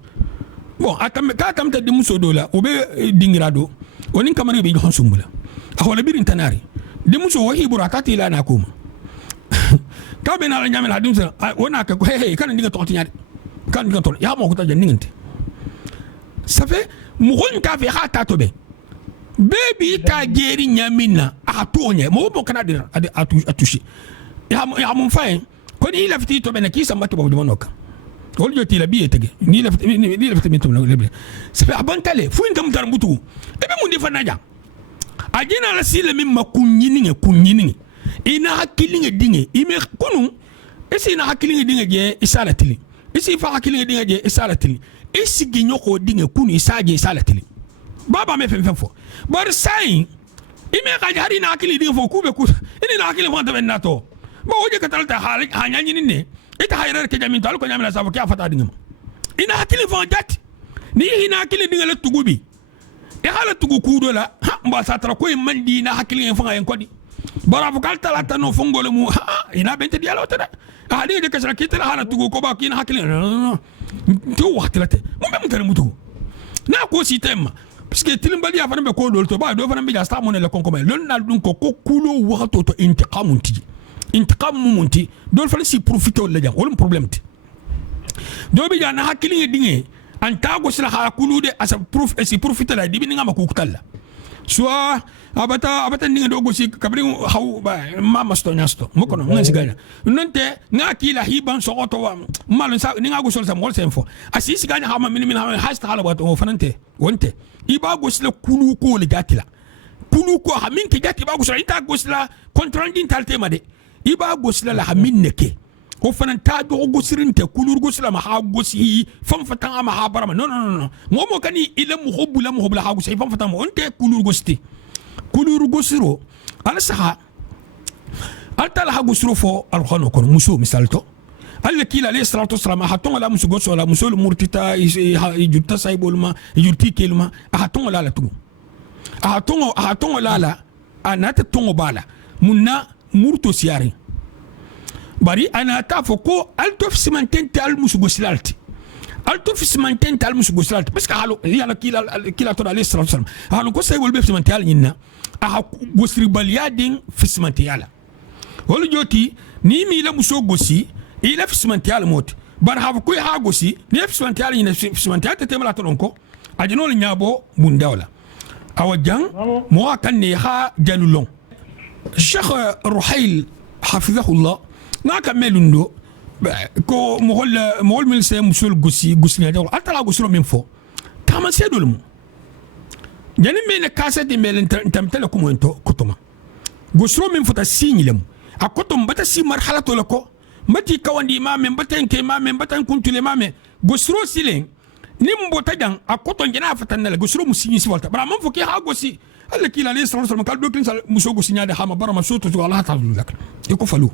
bon atam ka tamta de muso dola obe dingirado onin kamari be hon sumbula ahola birin tanari de muso wahi burakati la na kuma ka be na la nyamela dum sa wona ka he kan dinga to tinyade kan dinga to ya mo ko ta janningante ça fait mo gon ka fe hata to be baby ta geri nyamina atonya mo bo kana dira atushi ya mun fayin ko ni lafti to be na kisa mbato bo monoka wol joti la biye tege ni lefte mi tum lebre c'est pas abantale fu ndam dar mutu e be mun di fanaja ajina la sile min ma kunyininge ina hakilinge dinge ime kunu esi na hakilinge dinge je isala tili esi fa hakilinge dinge je isala tili esi ginyoko dinge kunu isaje isala tili baba me fem fo bar sai ime ka jari na hakili dinge fo kube ku ini na hakili fo taben nato ba oje katalta hali hanyani ne ita hayrar ke jamin tal ko nyamela sa fo kya fata dinge ina hakili fo jati ni ina hakili dinge la tugubi e hala tugu kudo la mba satara ko mandi na hakili fo ngayen kodi bara vokal talata no fongole mu ina bente di alo tada hadi de kasra kitala hala tugu ko ba kina hakili to waxtilate mo be mutare mutu na ko sistema parce que tilimbali ya fana be ko dol to ba do fana be ja sta mo ne le konkoma lon na dun ko kulo waxto to intiqam munti dol fana si profiter wala jam wala problème ti do be ja na hakili dinge anta go sila ha kulude asa proof e si profiter la dibi nga makukutalla soit abata ninga dogo si kabri haw ba mama sto nyasto mokono nga sigana nonte nga kila hiban so oto wa malon sa ninga go sol sa mol senfo asi sigana ha ma min ha hasta hala wato fanante wonte iba go sila kulu ko le gatila kulu ko ha min ke gati ba go sila ita go sila contranding talte made iba go sila la ha min neke ko fananta do go sirinte kulur go sila ma ha go si fam fatan ama ha barama non mo kani ila muhibbu la muhibbu la ha go si fam fatan mo onte kulur go sti kulur go siro ala saha alta la ha go siro fo al khano kon muso misalto alla kila alayhi salatu wassalam haton la muso go so la muso murtita jutta saybulma jutti kelma haton la tu haton la anata tongo bala munna murto siari bari ana tafo ko altof simantente almusugo silalti altof simantente almusugo silalti parce que halu yalla kila to alayhi salatu wasallam halu ko say wolbe simante yalla nyinna aha gosri baliyadin fi simante yalla wala joti ni mi la muso gosi ila fi simante yalla mot bar ha ko ha gosi ni fi simante yalla nyina fi simante yalla temala to ko ajino le nyabo bundawla awajang mo kan ni ha janulon Cheikh Ruhail hafizahullah naka melundo ko mohol mil se musul gusi ne daw atala gusro min fo tama sedul mu jani mena kasa de mel tamtala ko monto kotoma gusro min fota signilem a kotom bata si marhalato lako mati kawandi mame batan ke mame batan kuntule mame gusro silen nimbo tajan a koton jana fatanala gusro musinyi si volta bara man fo ke ha gosi alla kila alayhi salatu wasallam kal dokin sal muso gosi nyaade hama bara ma soto to Allah ta'ala lak iko falu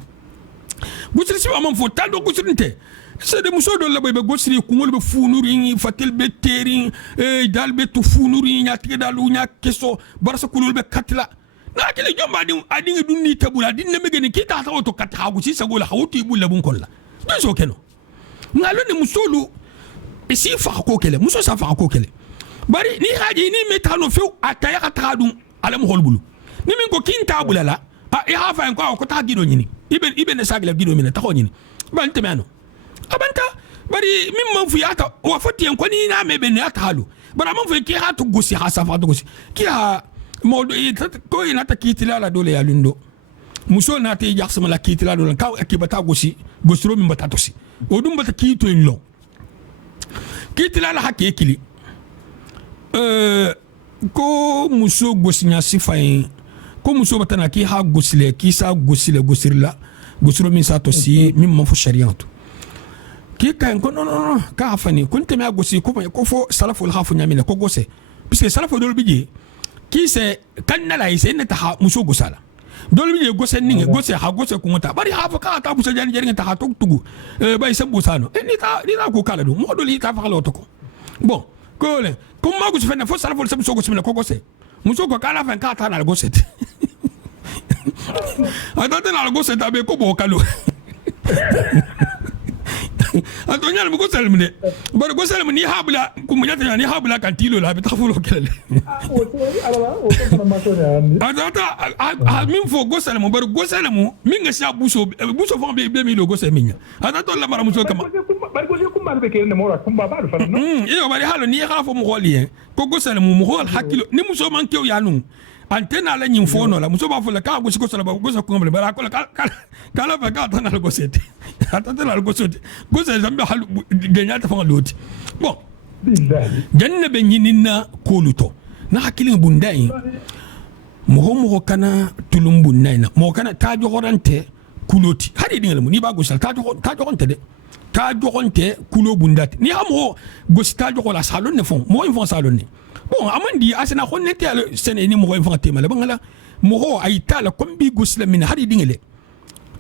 gusri si amam fo tal do gusrinte c'est de muso do la be gusri kungol be funuri fatel be teri dal be to funuri nyati dalu nya keso barsa kulul be katla na kile jomba di adinga dunni tabula dinne megene kita ta to kat ha gusi sagola hawti bulla bun kolla do so keno ngalo ne musolu e si fa ko kele muso sa fa ko kele bari ni haji ni metano fe ataya katadum alam holbulu ni min ko kinta bulala e ha fa en ko ta gido nyini ibe ne sagla gido mina ta ko nyini ban temano abanta bari min man fu yata wa foti en ko ni na mebe ne ata halu bara man fu ki ha to gosi ha sa fa to gosi ki ha mo ko ina ta kitila la dole ya lundo muso na te jaxama la kitila dole ka akibata gosi gosro min bata tosi o dum bata kito en lo kitila la hakke kili ko muso gosinya sifayin ko muso batana ki ha gosile ki sa gosile gosirla gosiro min sa to si min man fo shariatu ki kan ko non ka afani kun teme gosi ko fo salafu al khafu nyamina ko gose puisque salafu dol bije ki se kan na la ise ne ta muso gosala dol bije gose ninge gose ha gose ko ngota bari ha fa ka ta busa jani jani ta ha to tugu bay se busano ni ta ko kala do mo dol ta fa kala to ko bon ko le ko ma gusu fenna fo salafu se muso gosina ko gose muso ko kala fa ka ta na gose adate na gose ta be ko bo kalo Antonia le gosel mne bar gosel mni habla ko munyata ni habla kan tilo la be tafulo kele adata min fo gosel mo bar gosel mo min ga sha buso fo be mi lo gosel minya adata la mara muso kama bar gosel ko mar be kele mo ra ko ba fa no yo bari halo ni ha fo mo holi ko gosel mo hol hakilo ni muso man kew ya nu antena la nyin fono la muso ba fola ka go siko sala ba go sa ko ngam bara ko kala fa ka tan la go sete atata la go sete go sa zambe hal genya ta fa loti bon janna be nyinina koluto na hakilin bundai mo kana tulumbu naina mo kana ta jogorante kuloti hadi dingal mu ni ba go sal ta jogorante de ta jogorante kulo bundati ni amo go sta jogola salon ne fon mo fon salon ne bon amandi asena khonne te ala sene ni mo fon tema la bangala mo ay tala kombi go min hadi dingale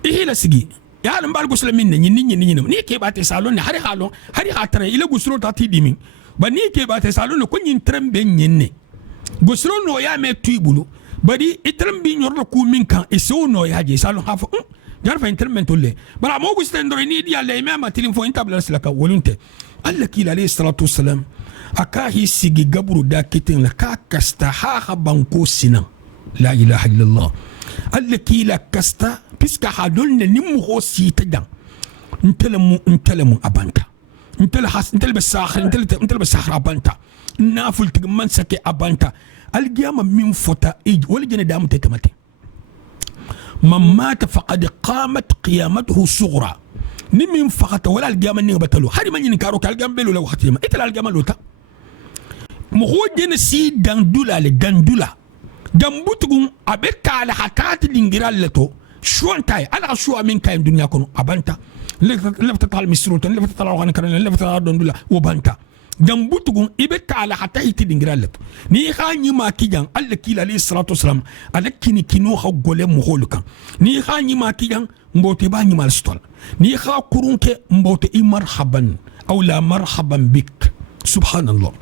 ihila sigi ya mbal go min ni ke bate salon ne hari khatra ila go suro ta ti dimi ba ni ke bate salon ne ko nyin trembe nyenne go suro no ya me tuibulu bari itrem bi nyordo ku min kan e so no ya je salon hafa jar fa intermento le bara mo go stendore ni dia le mema telefon intable la ka wolunte alla kila alayhi salatu wassalam akahi sigi gabru da kitin la ka kasta ha banko sinan la ilaha illallah alla kila kasta piska hadul ne nimu ho sita dan ntelemu abanta ntel besakhir abanta naful tigman sake abanta algiyama min fota wala jene damu tekamate من مات فقد قامت قيامته صغرى نمين فقط ولا القيامة نيغ بتلو هاري من ينكاروك القيامة بلو لو ختيما إتلا القيامة لوتا مخوجين سي داندولا لداندولا دامبوتكم أبكا على حكات الانجرال لتو شو انتاي أنا شو أمين كاين دنيا كونو أبانتا لفتت على مسروتن لفتت على غاني كرن لفتت على داندولا وبانتا دامبوتكم إبكا على حكات الانجرال لتو ni khanyi ma kijan alla kila alayhi salatu wasalam alakini kinu kha gole mu holukan ni khanyi ma kijan mbote ba ni mal stol ni kha kurunke mbote i marhaban aw la marhaban bik subhanallah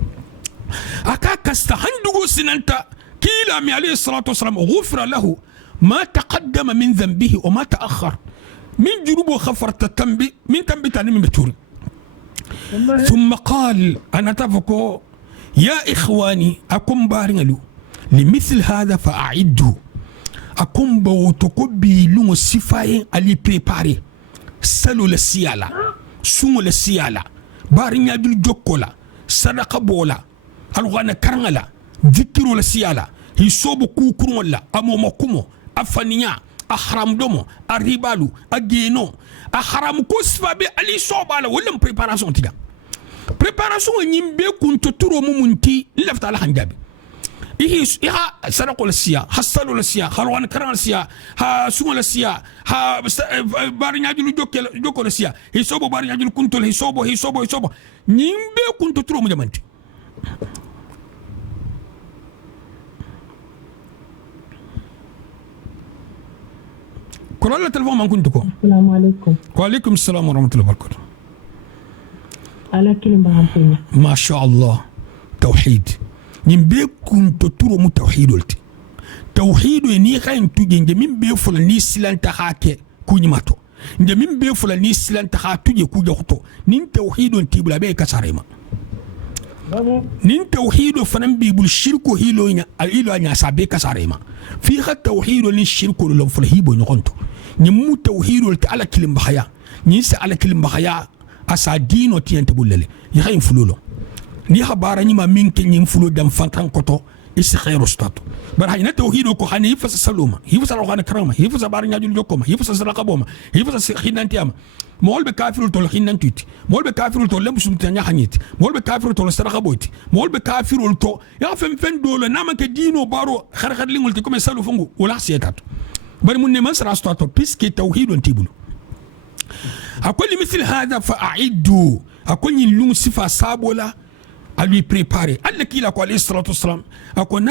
aka kastahandugo sinanta kila mi alayhi salatu wasalam ghufra lahu ma taqaddama min dhanbihi wa ma ta'akhkhar min junubu khafarta tambi min tambi tani min beturi ثم قال انا تفكو يا إخواني أكم بارنلو لمثل هذا فأعدوا أكم بوتكبي لون السفاين اللي بريباري سلو للسيالة سمو للسيالة بارن يدل جوكولا صدقة بولا الغانا كرنلا ذكروا للسيالة يصوبوا كوكرون لا أمو مكومو أفنيا أحرام دومو أريبالو أجينو أحرام كوسفا بي ألي صوبالا ولم بريباراسون تيجا préparation nyimbe kunto turo mumunti lafta ala hanjabi iha sadaqo la siya hasalu la siya khalwan karan la siya ha sumo la siya ha barinya julu jokko la siya hisobo barinya julu kunto hisobo nyimbe kunto turo mu jamanti kola telefon man kunto ko assalamu alaykum wa alaykum assalam wa rahmatullahi wa barakatuh على كلمة هامبينة ما شاء الله توحيد نيمبي كنت ترو مو توحيد قلت توحيد ني خاين توجي نجمين بي فل ني سلان تخاكي كوني ماتو نجمين بي فل ني سلان تخا توجي كوجا خطو نين توحيد تيبلا بي كساريما نين توحيد فنم بي بول شركو هيلو نيا اليلو نيا سابي كساريما في خ توحيد ني شركو لو فل هيبو نكونتو نيمو توحيد على كلمة بخيا نيس على كلمة بخيا asa dino tiente bullele ya hay fululo ni habara ni ma minke ni fulu dam fantan koto isi khairu stato bar hayna tawhido ko hani fa saluma hi fa rawhana karama hi fa bar nyajul jokoma hi fa sadaqa boma hi fa khinanti ama mol be kafirul tol khinantuti mol be kafirul tol lembusum tanya haniti mol be kafirul tol sadaqa boyti mol be kafirul to ya fen dolo namake dino baro khar lingul ti comme salu fungu wala siyatat bar mun ne man sara stato puisque tawhidun tibulu أقول مثل هذا فأعدوا أقول يلوم صفة سابولا ألي بريباري الذي لا عليه الصلاة والسلام أقول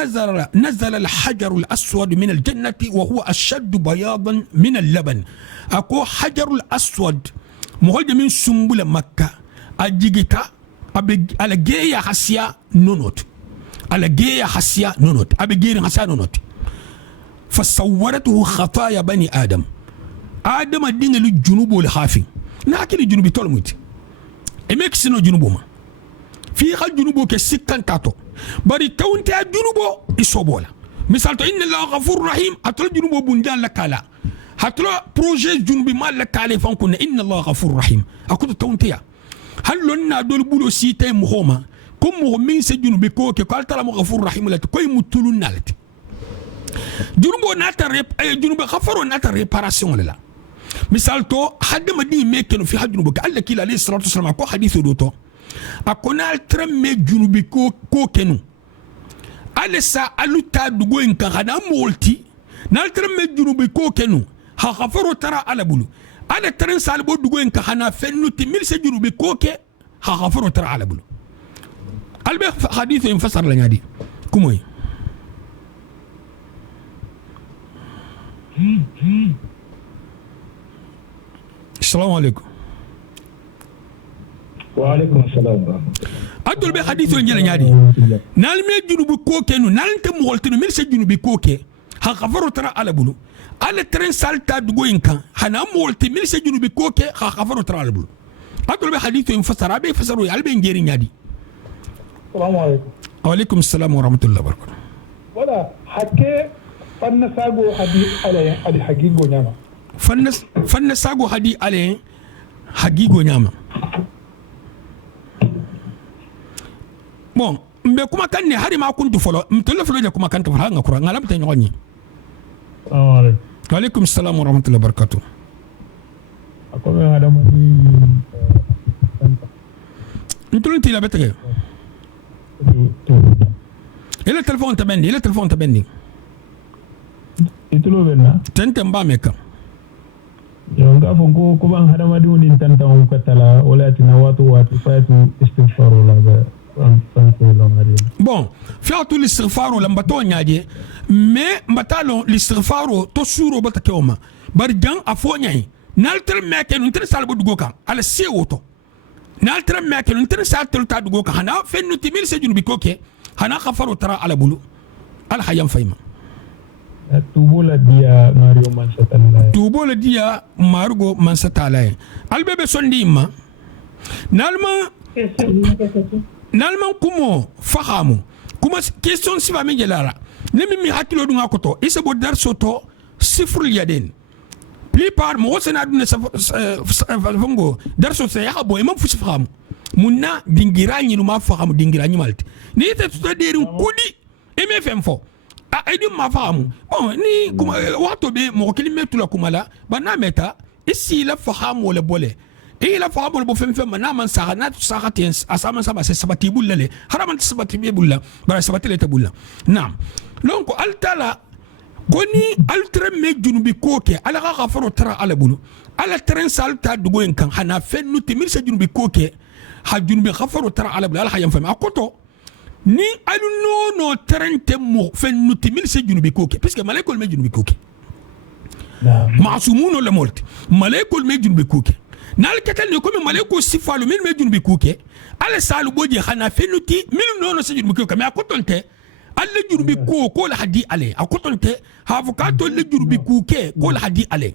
نزل الحجر الأسود من الجنة وهو أشد بياضا من اللبن أقول حجر الأسود مهلد من سنبل مكة أجيجتا على جيا حسيا نونوت على جيا حسيا نونوت أبي جير حسيا نونوت فصورته خطايا بني آدم آدم الدين للجنوب والخافي ناكل الجنوب تولمت إمكسنو جنوبما في خل جنوبو كسكان تاتو بري تونتي الجنوبو إصوبولا مثال إن الله غفور رحيم أتلا جنوبو بندان لكالا هتلا بروجي جنوبي مال لكالي فانكون إن الله غفور رحيم أكو تونتيا هل لنا دول بولو سيتي مهوما كم مهمين سجنوبي كوكي قال تلا غفور رحيم لاتي كوي متلون نالتي junubo nata junubo khafaro nata réparation la misal to hadama di mekeno fi hajunubo ka alla kila alayhi salatu wasalam ko hadithu do to akona tremme junubi ko kenu alesa aluta dugo en kan hada molti na tremme junubi ko kenu ha khafaro tara ala bulu ala tren salbo dugo en kan hana fennuti mil se junubi ko ke ha khafaro tara ala bulu albe hadithu infasar la ngadi kumoy السلام عليكم. وعليكم السلام. أدول بحديث ونجلا نادي. نال مي جنوب كوكي نو نال أنت مغلطين ميل سجنوب كوكي هخفروا ترى على بلو على ترين سالتا دقوين كان هنا مغلطين ميل سجنوب كوكي هخفروا ترى على بلو. أدول بحديث ينفسر أبي فسروا يالبي نجري نادي. السلام عليكم. وعليكم السلام ورحمة الله وبركاته. ولا حكي فنساقو حديث على حقيقو نعم. فنساقو حديث عليه حقيقو نعم. bon mbe kuma kan ne hari ma kuntu folo mtolo folo je kuma kan to ha ngakura ngalam te nyoni wa alaikum assalam wa rahmatullahi wa barakatuh ako me hada mo ntolo ti la betege ele telephone tabendi itulo benna tente mba meka yo nga fonko ko ban hada ma di woni tanta on katala wala tina watu fatu istighfar wala bon fiatu l'istighfaro lambato nyaje mais mbatalo l'istighfaro to suro batake oma bar jang afo nyai nalter meke nun ter salbo dugo kan ala sewoto nalter meke nun ter saltel ta dugo kan hana fennu timil se junubi koke hana khafaro tara ala bulu al hayam fayma tubola dia mario mansatala tubola dia margo mansatala albebe sondi ma nalman kumo fahamu kuma question sifa min jelara nemi mi hakilo dunga koto isa bo dar soto sifrul yaden plupart mo sena duna fango dar soto ya bo imam fu fahamu munna dingira nyinu ma fahamu dingira nyimalti ni te to derin kudi mfm fo a edu ma fahamu bon ni kuma wato be mo kilimetu la kuma la bana meta isi la fahamu wala bole et la femme bo fem na man sa na sa tien asama sa se sabati bullale haraman sabati be bulla bara sabati le tabulla nam donc altala koni altre me junubi koke ala ga gafaro tara ala bulu ala tren salta dugo en kan hana fennu timir se junubi koke ha junubi gafaro tara ala bulu ala hayam fam akoto ni alu no tren temmo fennu timir se junubi koke puisque malaikol me junubi koke maasumun le molti malaikol me junubi koke nal ketel ne comme maleko sifalu min me junbi kuke ala salu boji khana fenuti min nono se junbi kuke mais akotonte alla junbi ko la hadi ale akotonte avocato le junbi kuke ko la hadi ale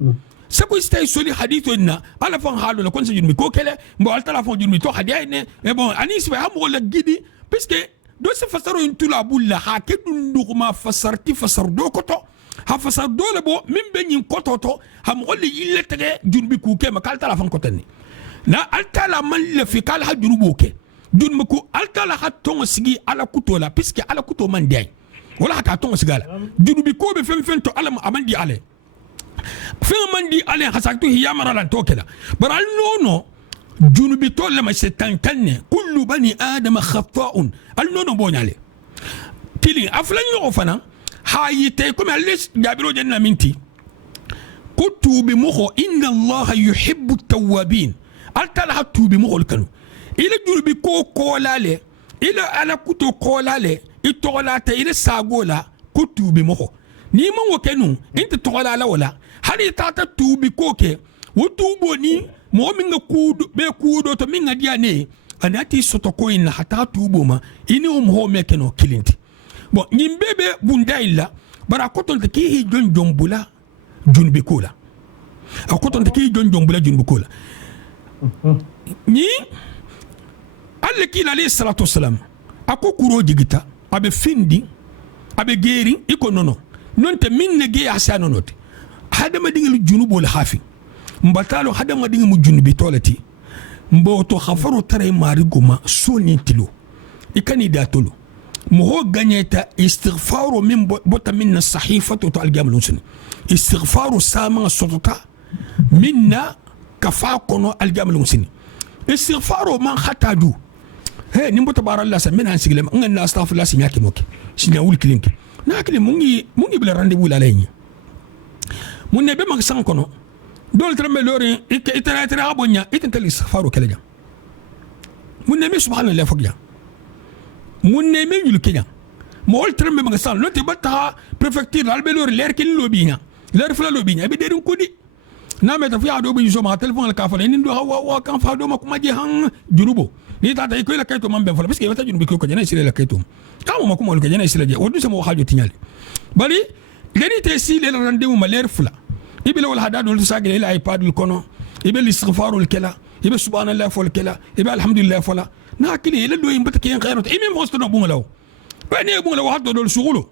se ko stay soli hadithu inna ala fon halu la kon se junbi kuke le mbo al telefon junbi to hadi ne mais bon anis fa am wala gidi puisque do se fasaro intula bulla ha kedun nduma fasarti fasar do koto ha fasar dole bo min be nyin kototo ha mo le yille tege junbi kuke ma kal tala fan kotani na altala man le fi kal ha junubo ke junbi ku altala ha ton sigi ala kuto la puisque ala kuto man dey wala ha ka ton sigala junbi ko be fen to ala amandi ale fen mandi ale hasaktu hiyamara lan to kala bar al nono junbi to le ma setan kanne kullu bani adam khata'un al nono bonyale tili aflan yo fana hayite comme alis jabiro jenna minti kutubi muho inna allah yuhibbu at-tawwabin altala tubi muho kanu ila jurbi ko kolale ila ala kuto kolale itolata ila sagola kutubi muho ni man wakenu inta tolala wala hari tata tubi koke wutubo ni mo minga kudu be kudo to minga diane anati sotoko ina hata tubo ma ini ho mekeno kilinti bon nimbebe bundaila bara koton te ki jon bula junbi kola akoton te ki jon bula junbi kola ni alle ki alayhi salatu wassalam akokuro jigita abe findi abe geri iko nono nonte minne ge asano note hadama dingel junubo la hafi mbatalo hadama dingel mu junubi tolati mboto khafaru tare mari goma soni tilo ikani datolo مهو غنيتا استغفار من بوتا من الصحيفة وتالجام لونسن استغفار سامع السلطة منا كفاكونو الجام لونسن استغفار ما خطادو هي نمبو تبار الله سمينا نسيلم ان استغفر الله سيناكي موكي سيناول كلينك ناكلي مونغي بلا رانديفو لا لاي مون نبي ما سانكونو دول ترمي لوري اتنا ابونيا اتنتل استغفار كلجا مون نبي سبحان الله فوقيا مون نبي يلكيا مول ترمي ما سان لو تبتا بريفكتير البلور لير كين لوبينا لير فلا لوبينا بي ديرن كودي نامي تفي ادو بي جوما تليفون الكافل نين دو هوا كان فادو ما كما جي هان جنوبو ni tata iko ila kaito mambe mfala biske wata junubi ko jana isile la kaito kama makuma ko jana isile je wodu sama hajo tinyale bali gani te si le rendez-vous maler fula ibile wal hadadu sagale ila ipad kono ibile istighfarul kala ibe subhanallah fol kala ibe alhamdulillah fola na kili ila do yimbata kiyen khairat imi mosto no bungalaw bani bungalaw haddo dol shughulu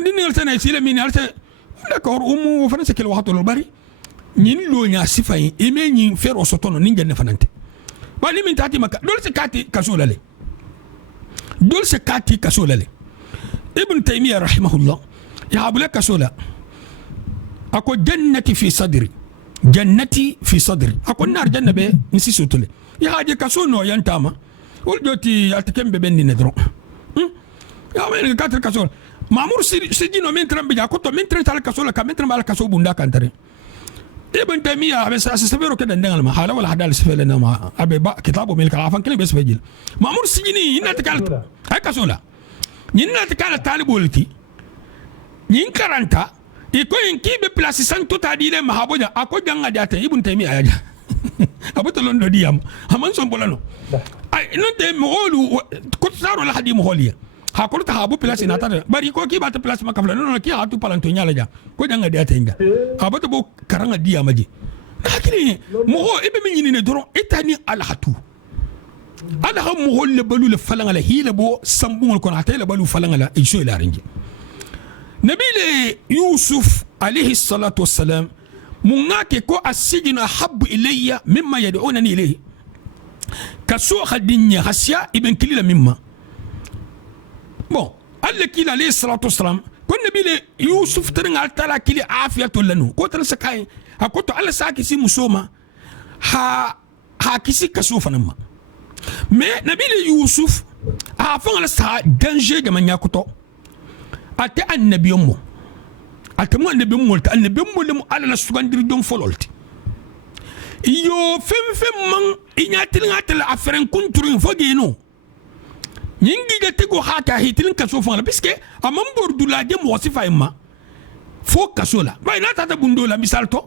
ndini altana isile min alta d'accord umu fanase kala haddo bari nyin lo nya sifay ime nyin fero sotono ninja fanante bani min tati maka dol se kati kasolale dol se kati kasolale ibn taymiyyah rahimahullah ya abula kasola ako jannati fi sadri jannati fi sadri ako nar jannabe nsi sotole ya haje kasono yantama wol joti atakembe benni nedro ya men kati kasola mamour sidino min trambe ja ko to min tran kasola ka min tran bala kaso bunda kantare ابن تيمية سفيرو كده ندعنا ما حاله ولا حدا سفيرنا ما أبي كتابه من الكلام كله بس بيجيل مأمور سجني ينا تكالت هاي كسولا ينا تكالت طالب ولتي ين كرانتا يكون ينكي ببلاس سانتو تاديله ما هبوجا أكو جانا جاته ابن تيمية أجا أبو تلون ديام همان سنبولانو أي ننتي مغولو كتسارو لحدي مغولية hakolo ta habu place na tata bari ko ki bata place makafla no ki hatu palanto nyala ja ko janga dia tenga abata bo karanga dia maji lakini mo ibe min ni ne doron etani al hatu ala ha mo le balu le falanga la hila bo sambungol ko na balu falanga la iso ila ringi nabile yusuf alayhi salatu wassalam mungake ko asijina habbu ilayya mimma yad'unani ilayhi kaso khadinya hasya ibn kilila mimma bon alle kila alayhi salatu wassalam kon nabile yusuf tanga tala kili afiyatu lanu ko tan sakai akoto alla saki si musoma ha kisi kasufa namma mais nabile yusuf a fanga sa danger de manya koto ate annabiyum ate mo annabiyum alla sugandir dum fololti yo fem man inyati ngatel aferen kunturin fogeno nyingi de tego haka hitilin kaso fanga biske amam bordula de mo sifa imma fo kaso la bay na tata bundo la misal to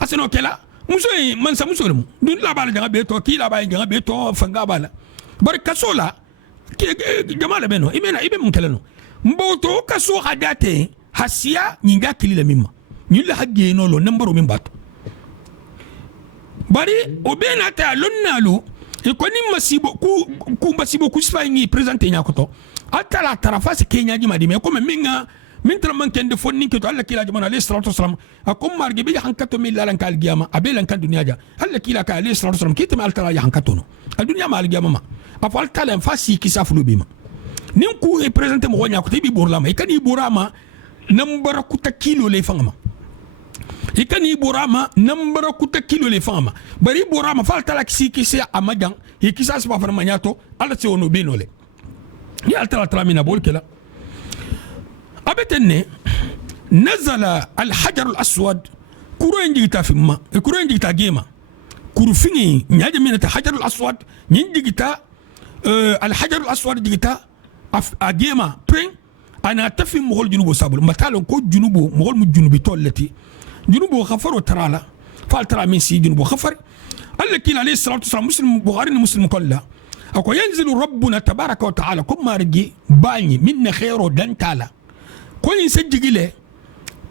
aseno kela muso man sa muso mu dun la bala janga beto ki la bala janga beto fanga bala bar kaso la ke jamala beno imena ibe mun kelano mboto kaso hadate hasiya nyinga kilila mimma nyilla hagge no lo nambaro min bato bari obena ta lonnalu ikoni masibo ku masibo ku spangi presenter nyakoto atala tarafa se kenya ji madime ko minga min traman kende fonni ke to alla kila jamana alayhi salatu wasalam akum marge bi hankato min lalan kal giyama abelan kan dunya ja alla kila ka alayhi salatu wasalam kitam altara ya hankato no adunya mal giyama ma afal talen fasi kisafulu bima nin ku presenter mo nya ko tibi burlama ikani burama nambara kuta kilo le fangama ikani burama nambara kuta kilo le fama bari burama falta la kisi amajan ikisa sba fana manyato ala se ono benole ya altala tramina bolkela abetenne nazala al hajar al aswad kuro njigita fimma kuro njigita gema kuru fingi nyaje minata hajar al aswad njigita al hajar al aswad njigita agema pring ana tafi mogol junubo sabul matalon ko junubo mogol mu junubi tollati جنوبه غفر وترالا فالترى من سي جنوبه غفر قال لك عليه الصلاه والسلام مسلم بخاري مسلم كله اكو ينزل ربنا تبارك وتعالى كما رجي باني من خير دان تعالى كل يسجل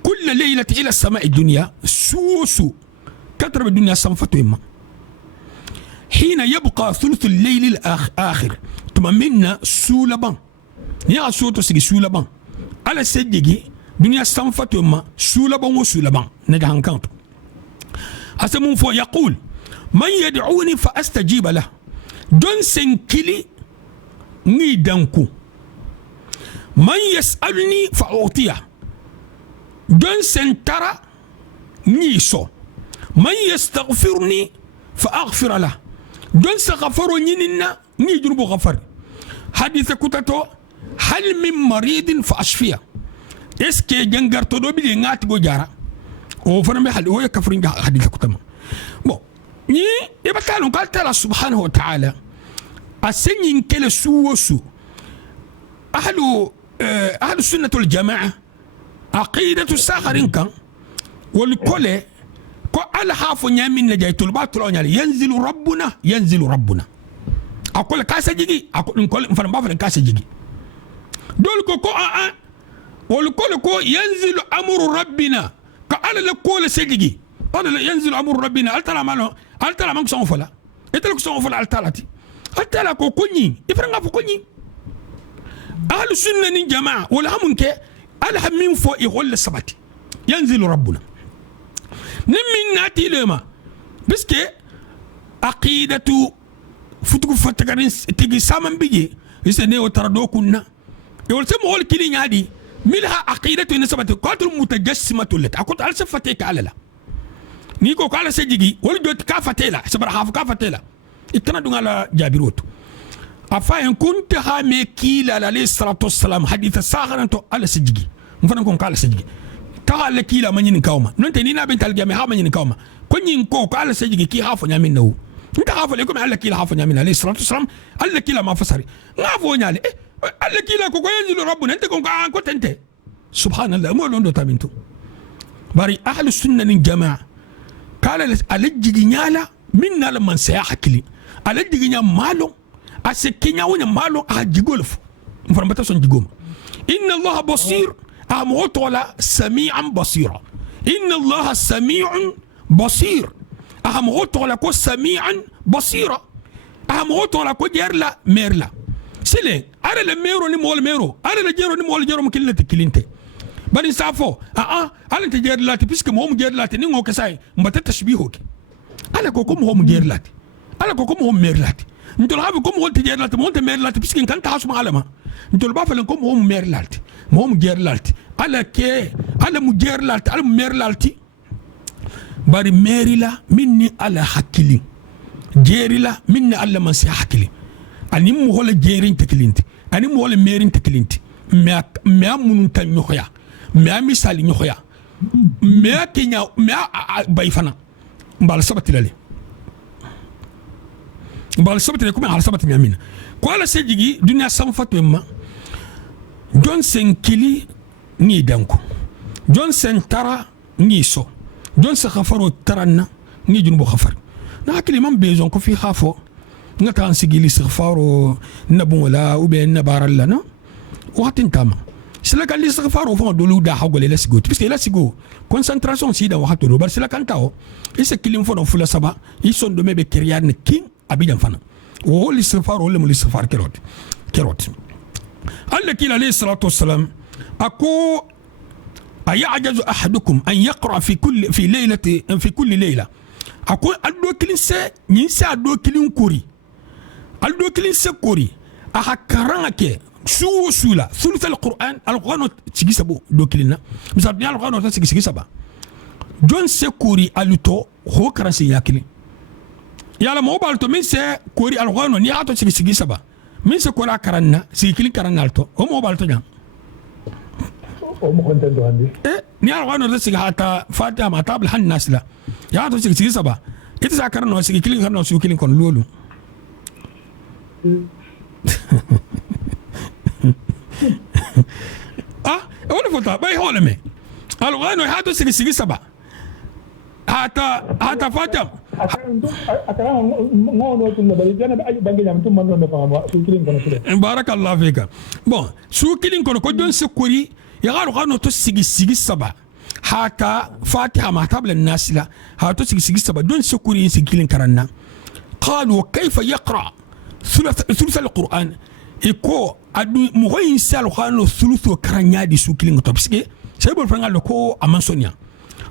كل ليله الى السماء الدنيا سوسو كتر الدنيا صنفته إما حين يبقى ثلث الليل الاخر ثم منا سولبان يا صوت سي سولبان على سجي دنيا سنفتما سولبان وسولبان نجحن كانت أسمون فو يقول من يدعوني فأستجيب له دون سنكلي نيدانكو من يسألني فأعطيه دون سنترى نيسو من يستغفرني فأغفر له دون سغفر نيننا نيجرب غفر حديث كتاتو هل من مريض فأشفيه اسكي جنجر تدوبي نات جوجارا او فرمي حل هو كفرين حديث كتما بو ني يبقى قال تعالى سبحانه وتعالى أسنين كلا سوسو أهل السنة والجماعة عقيدة الساخرين كان والكل كو الحاف نيامين نجاي طلبات ينزل ربنا أقول كاسة جيجي أقول نقول فلان بافر كاسة جيجي دول كو والكل كو ينزل أمر ربنا قال لكل سجيجي قال ينزل أمر ربنا ألتلا مالو ألتلا مانك سونفلا إتلك سونفلا ألتلاتي ألتلا كو كوني يفرنغا فو كوني أهل السنة من جماعة ولا هم كي ألهم من فوق يقول السبت ينزل ربنا نمين ناتي لما بس كي عقيدة فتوك فتكرين تيجي سامن بيجي يسنى وتردو كنا يقول سمو الكلين يادي ملها عقيدة نسبة قاتل متجسمة لك أقول على سفتيك على لا نيكو قال سجيجي ولجوت كافتيلا سبر حاف كافتيلا اتنا على جابروت أفاين كنت هامي كيلا عليه الصلاة والسلام حديث الساخر أنتو على سجيجي مفنكم قال سجيجي تعال كيلا من ينكوما ننتي نينا بنت الجامعة من ينكوما كن ينكو قال سجيجي كي حافظ يامينه انت حافظ لكم على كيلا حافظ يامين عليه الصلاة والسلام على كيلا ما فسري نعرفوا يعني إيه على كيلا كوكو ينزل ربنا انت كنت انت سبحان الله مو لوندو تامينتو باري أهل السنة الجماعة قال على جيجينيالا منا لما سيحكي على جيجينيا مالو أسكينيا وين مالو أجيغولف مفرمتا سون جيغوم إن الله بصير أموت ولا سميعا بصيرا إن الله سميع بصير أموت ولا كو سميعا بصيرا أموت ولا كو جيرلا ميرلا سيلي أنا لميرو نمول ميرو أنا لجيرو نمول جيرو مكلة كلينتي بني سافو أنا تجيرلاتي بيسك مهم جيرلاتي نينغو كساي مبتا تشبيهوك أنا كوكم هم جيرلاتي أنا كوكم هم ميرلاتي انتو لها بكم هو تجيرلاتي مو انت ميرلاتي بيسك إن كان تحاسم علما انتو لبافلنكم هم ميرلاتي مهم جيرلاتي على كي على مجيرلاتي على ميرلاتي باري ميرلا مني على حكيلي جيرلا مني على من سي حكيلي أني مو هو جيرين تكلينتي أني مو هو ميرين تكلينتي ميا منون تنيوخيا ميا مثالي نيوخيا ميا كينيا ميا بايفانا مبال سبت لالي مبال سبت لكم على سبت ميامين كوالا سيجي دنيا سنفت وما جون سنكيلي ني دانكو جون سنترا نيسو جون سخفرو ترنا ني جنبو خفر ناكلي من بيزون كو في خافو نتا نسيجي سخفارو نبو ولا وبين نبار لنا وقتين تاما سلا كان لي سخفارو فون دولو دا حقول لا سيغو باسكو لا سيغو كونسنتراسيون سيدا وقتو دو بار سلا كان تاو يسكلين فون فلا سبا يسون دو ميبي كريان كين ابيدان فانا وهو لي سخفارو ولا مولي سخفار كيروت قال لك عليه الصلاه والسلام اكو أيعجز أحدكم أن يقرأ في كل ليلة أقول أدو كلينسة نينسة أدو كلين كوري أدو كلينسة كوري أحكرانك سولا ثلث القرآن تيجي سبو دو كلينا مثلا بيان القرآن تيجي سبا جون سكوري ألوتو هو كراسي ياكلي يالا مو بالتو من سكوري القرآن نياتو تيجي سبا من سكورا كرانا سيكلين كرانا ألتو هو مو بالتو جام ni alwano da siga hata fatiha ma tabl han nasla ya to sigi saba ita sa karano sigi kilin karano su kilin kon lolu wala fota bay holame alwano hata sigi saba hata fatiha barakallahu fika bon su kilin kon ko don sekuri يغارو غانو تو سيغي سبا حتى فاتحة ما تابل الناس لا هاتو سيغي سبا دون سكوري سيغيلين كرانا قالوا كيف يقرأ ثلث القرآن إيكو أدو مغين سالو غانو ثلث كرانيا دي سوكيلين كتوبسكي سيبول فرنغال لكو أمان سونيا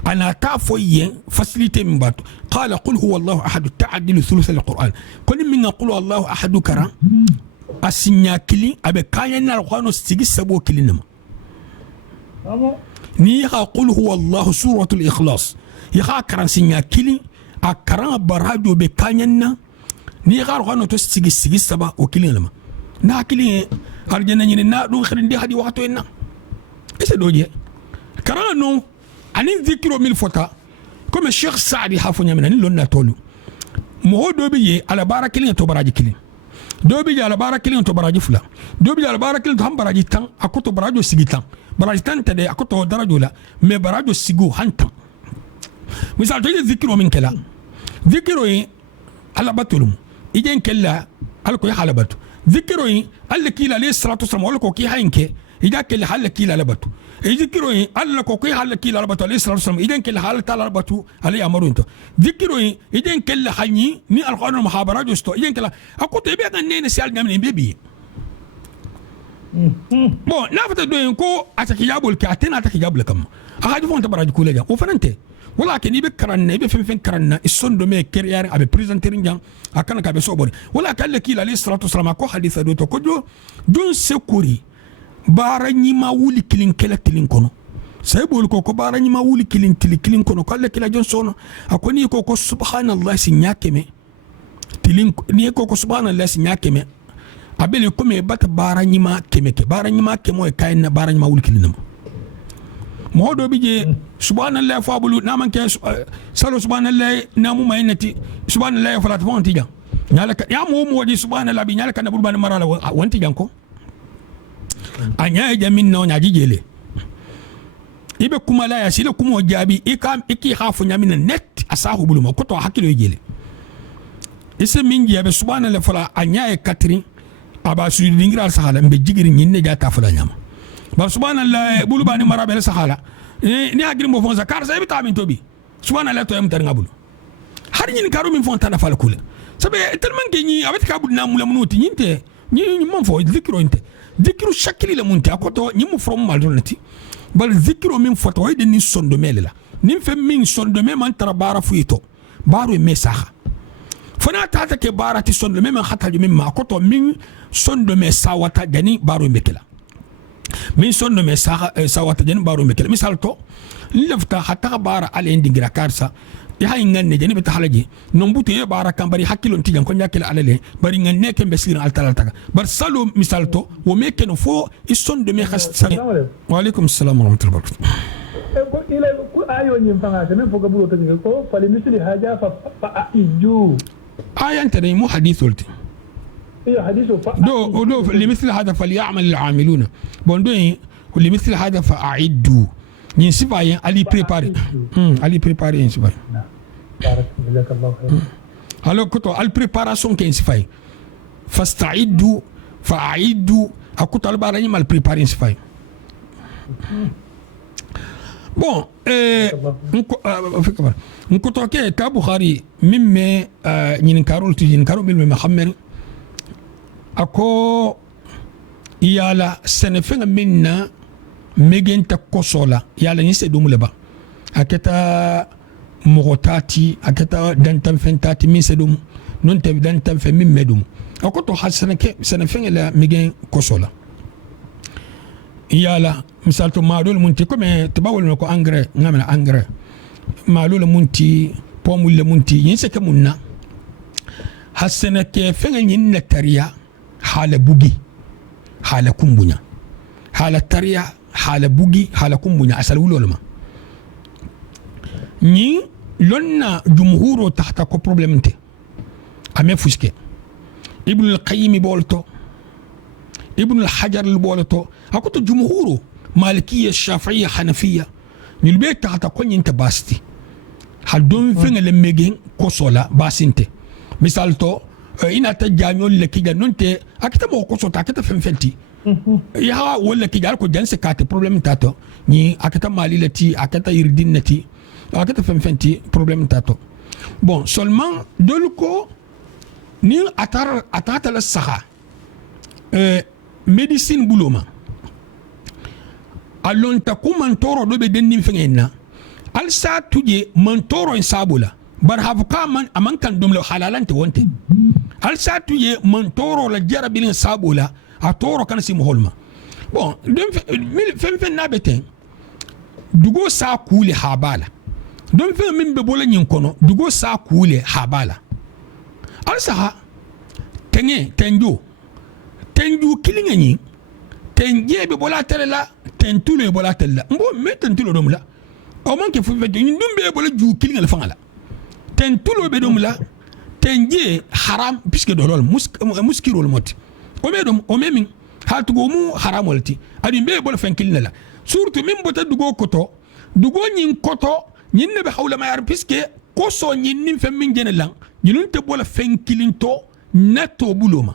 أنا تافو ين فاسليتي من باتو قال قل هو الله أحد تعدل ثلث القرآن كل من يقول الله أحد كرا asinya kili abe kayan na alquran sigi sabo kilinama ni ya qul huwa allah suratul ikhlas ya karan sinya kili akaran barajo be kayan na ni ya alquran to sigi saba o kilinama na kili arjana ni na do khirindi hadi waqto enna ese doje karan no anin dhikro mil fota comme cheikh saadi hafunya mina ni lonna tolu mo do be ala barakilin to baraji kilin do bi ala barakilin to baraji fula do bi ala barakilin to ham baraji tan akoto barajo sigitan baraji tan tade akoto darajo la me barajo sigu hantan misal to dhikro min kala dhikro ala batulum ijen kella alko ya halabatu dhikro alla kila alayhi salatu wasallam wala ko ki haynke ida kella halla kila labatu ذكروا الله كوكي حال كيل على بتو عليه الصلاة والسلام إذن كل حال تعالى بتو عليه أمرون تو ذكروا إذن كل حني ني القرآن المحابرة جستو إذن كلا أكو تبي أن نين سيال جامين بيبي بون نافت دوين كو أتكيابو الكاتين أتكيابو لكم أخذ فون تبراج كولجا وفننته ولكن يبي كرنا يبي فين كرنا السند مي كريار أبي بريزنتيرين جان أكان كابي صوبوري ولكن كيل عليه الصلاة والسلام أكو حديث دوتو كجو دون سكوري bara nyima wuli kilin kela kilin kono sai bol ko bara nyima wuli kilin kilin kono kala kila jon sono akoni ko subhanallah sinyakeme tilin ni ko subhanallah sinyakeme abele ko me bat bara nyima kemeke bara nyima kemo e kayna bara nyima wuli kilin mo do bije subhanallah fa bulu naman ke salo subhanallah namu maynati subhanallah fa la tfonti jang nyala ya mo wadi subhanallah bi nyala kana bulban marala wanti jang ko anya jamin no nya jijele ibe kuma la ya sile kuma jabi ikam iki khafu nyamin net asahu buluma ko to hakilo jele ise min jabe subhanallah fala anya e katrin aba su dingira sahala mbe jigiri nyinne jata fala nyama ba subhanallah bulu bani marabel sahala ni agri mo fon zakar sa ibita min tobi subhanallah to yam tar ngabulu har nyin karu min fon tana fala kula sabe tellement ke ni abet ka budna mula munuti nyinte ni mon fo dhikro inte ذكر شكل لمنتي أكوتو نيمو فروم مالدونتي بل ذكر من فتوى دي ني سوندومي لا نيم فم من سوندومي من ترى بارا فويتو بارو ميساخ فنا تاتا كي بارا تي سوندومي من خاطر من ما أكوتو من سوندومي ساواتا جاني بارو ميكلا من سوندومي ساواتا جاني بارو ميكلا مثال تو لفتا حتى بارا على اندي غراكارسا ya nganne jeni beta halaji nombuto ye bara kan bari hakilo ntijan ko nyakela alale bari nganne ke mbesir altalata bar salo misalto wo meke no fo ison de me khassa wa alaykum assalam wa rahmatullahi wa barakatuh ko ila ko ayo nyim fanga men fo gabulo to ko fali misli haja fa aju ayan tani mu hadithulti iyo hadithu fa do limithli hada falyamal al'amiluna bon do limithli hada fa a'iddu ni sifayen ali préparer en sifay alors que al préparation ken sifay fasta'iddu fa'iddu akuto al barani mal préparer en sifay bon nko to ke ka bukhari mimme nyin karol ti nyin karol mimme khammer ako iyala senefenga minna megenta kosola yala ni se dum leba aketa mogotati aketa dantam fentati min se dum non te dantam fe min medum akoto hasana ke sana fengela megen kosola yala misalto madol munti comme tabawol ko engrais ngamela engrais malul munti pomul munti yinse ke munna hasana ke fenga nyin na tariya hala bugi hala kumbunya hala tariya hala bugi hala kumbunya asal wulolma ni lonna jumhuro tahta ko problem te ame fuske ibn al-qayyim bolto ibn al-hajar bolto akoto jumhuro malikiyya shafi'iyya hanafiyya nilbe tahta ko nyinta basti hal don fenga le megen ko sola basinte misal to ina ta jami'ol le kiga nonte akita mo ko sota akita fenfenti ya wala ki jar ko janse kate problem tato ni akata malilati akata irdinati akata fenfenti problem tato bon seulement doluko ni atata la saha médecine buloma alon taku mantoro do be denni fengenna al sa tuje mantoro en sabula bar hafuka man aman kan dum lo halalante wonte hal satu ye man toro la jarabilin sabola a toro kan sim holma bon dum fen na beten dugo sa kule habala dum fe min be bola nyin kono dugo sa kule habala al saha tenju kilinga nyi tenje be bola telela tentulo bola tella mbo me tentulo dum la o man ke fu fe dum be bola ju kilinga la fangala tentulo be dum la tenje haram puisque do lol muskirol moti o me min hatugo mu haram walti adi be bola fen kilinga la surtout min bota dugo koto dugo nyin koto nyin ne be hawla ma yar puisque koso nyin nim fen min jene lan nyilun te bola fen kilinto netto buloma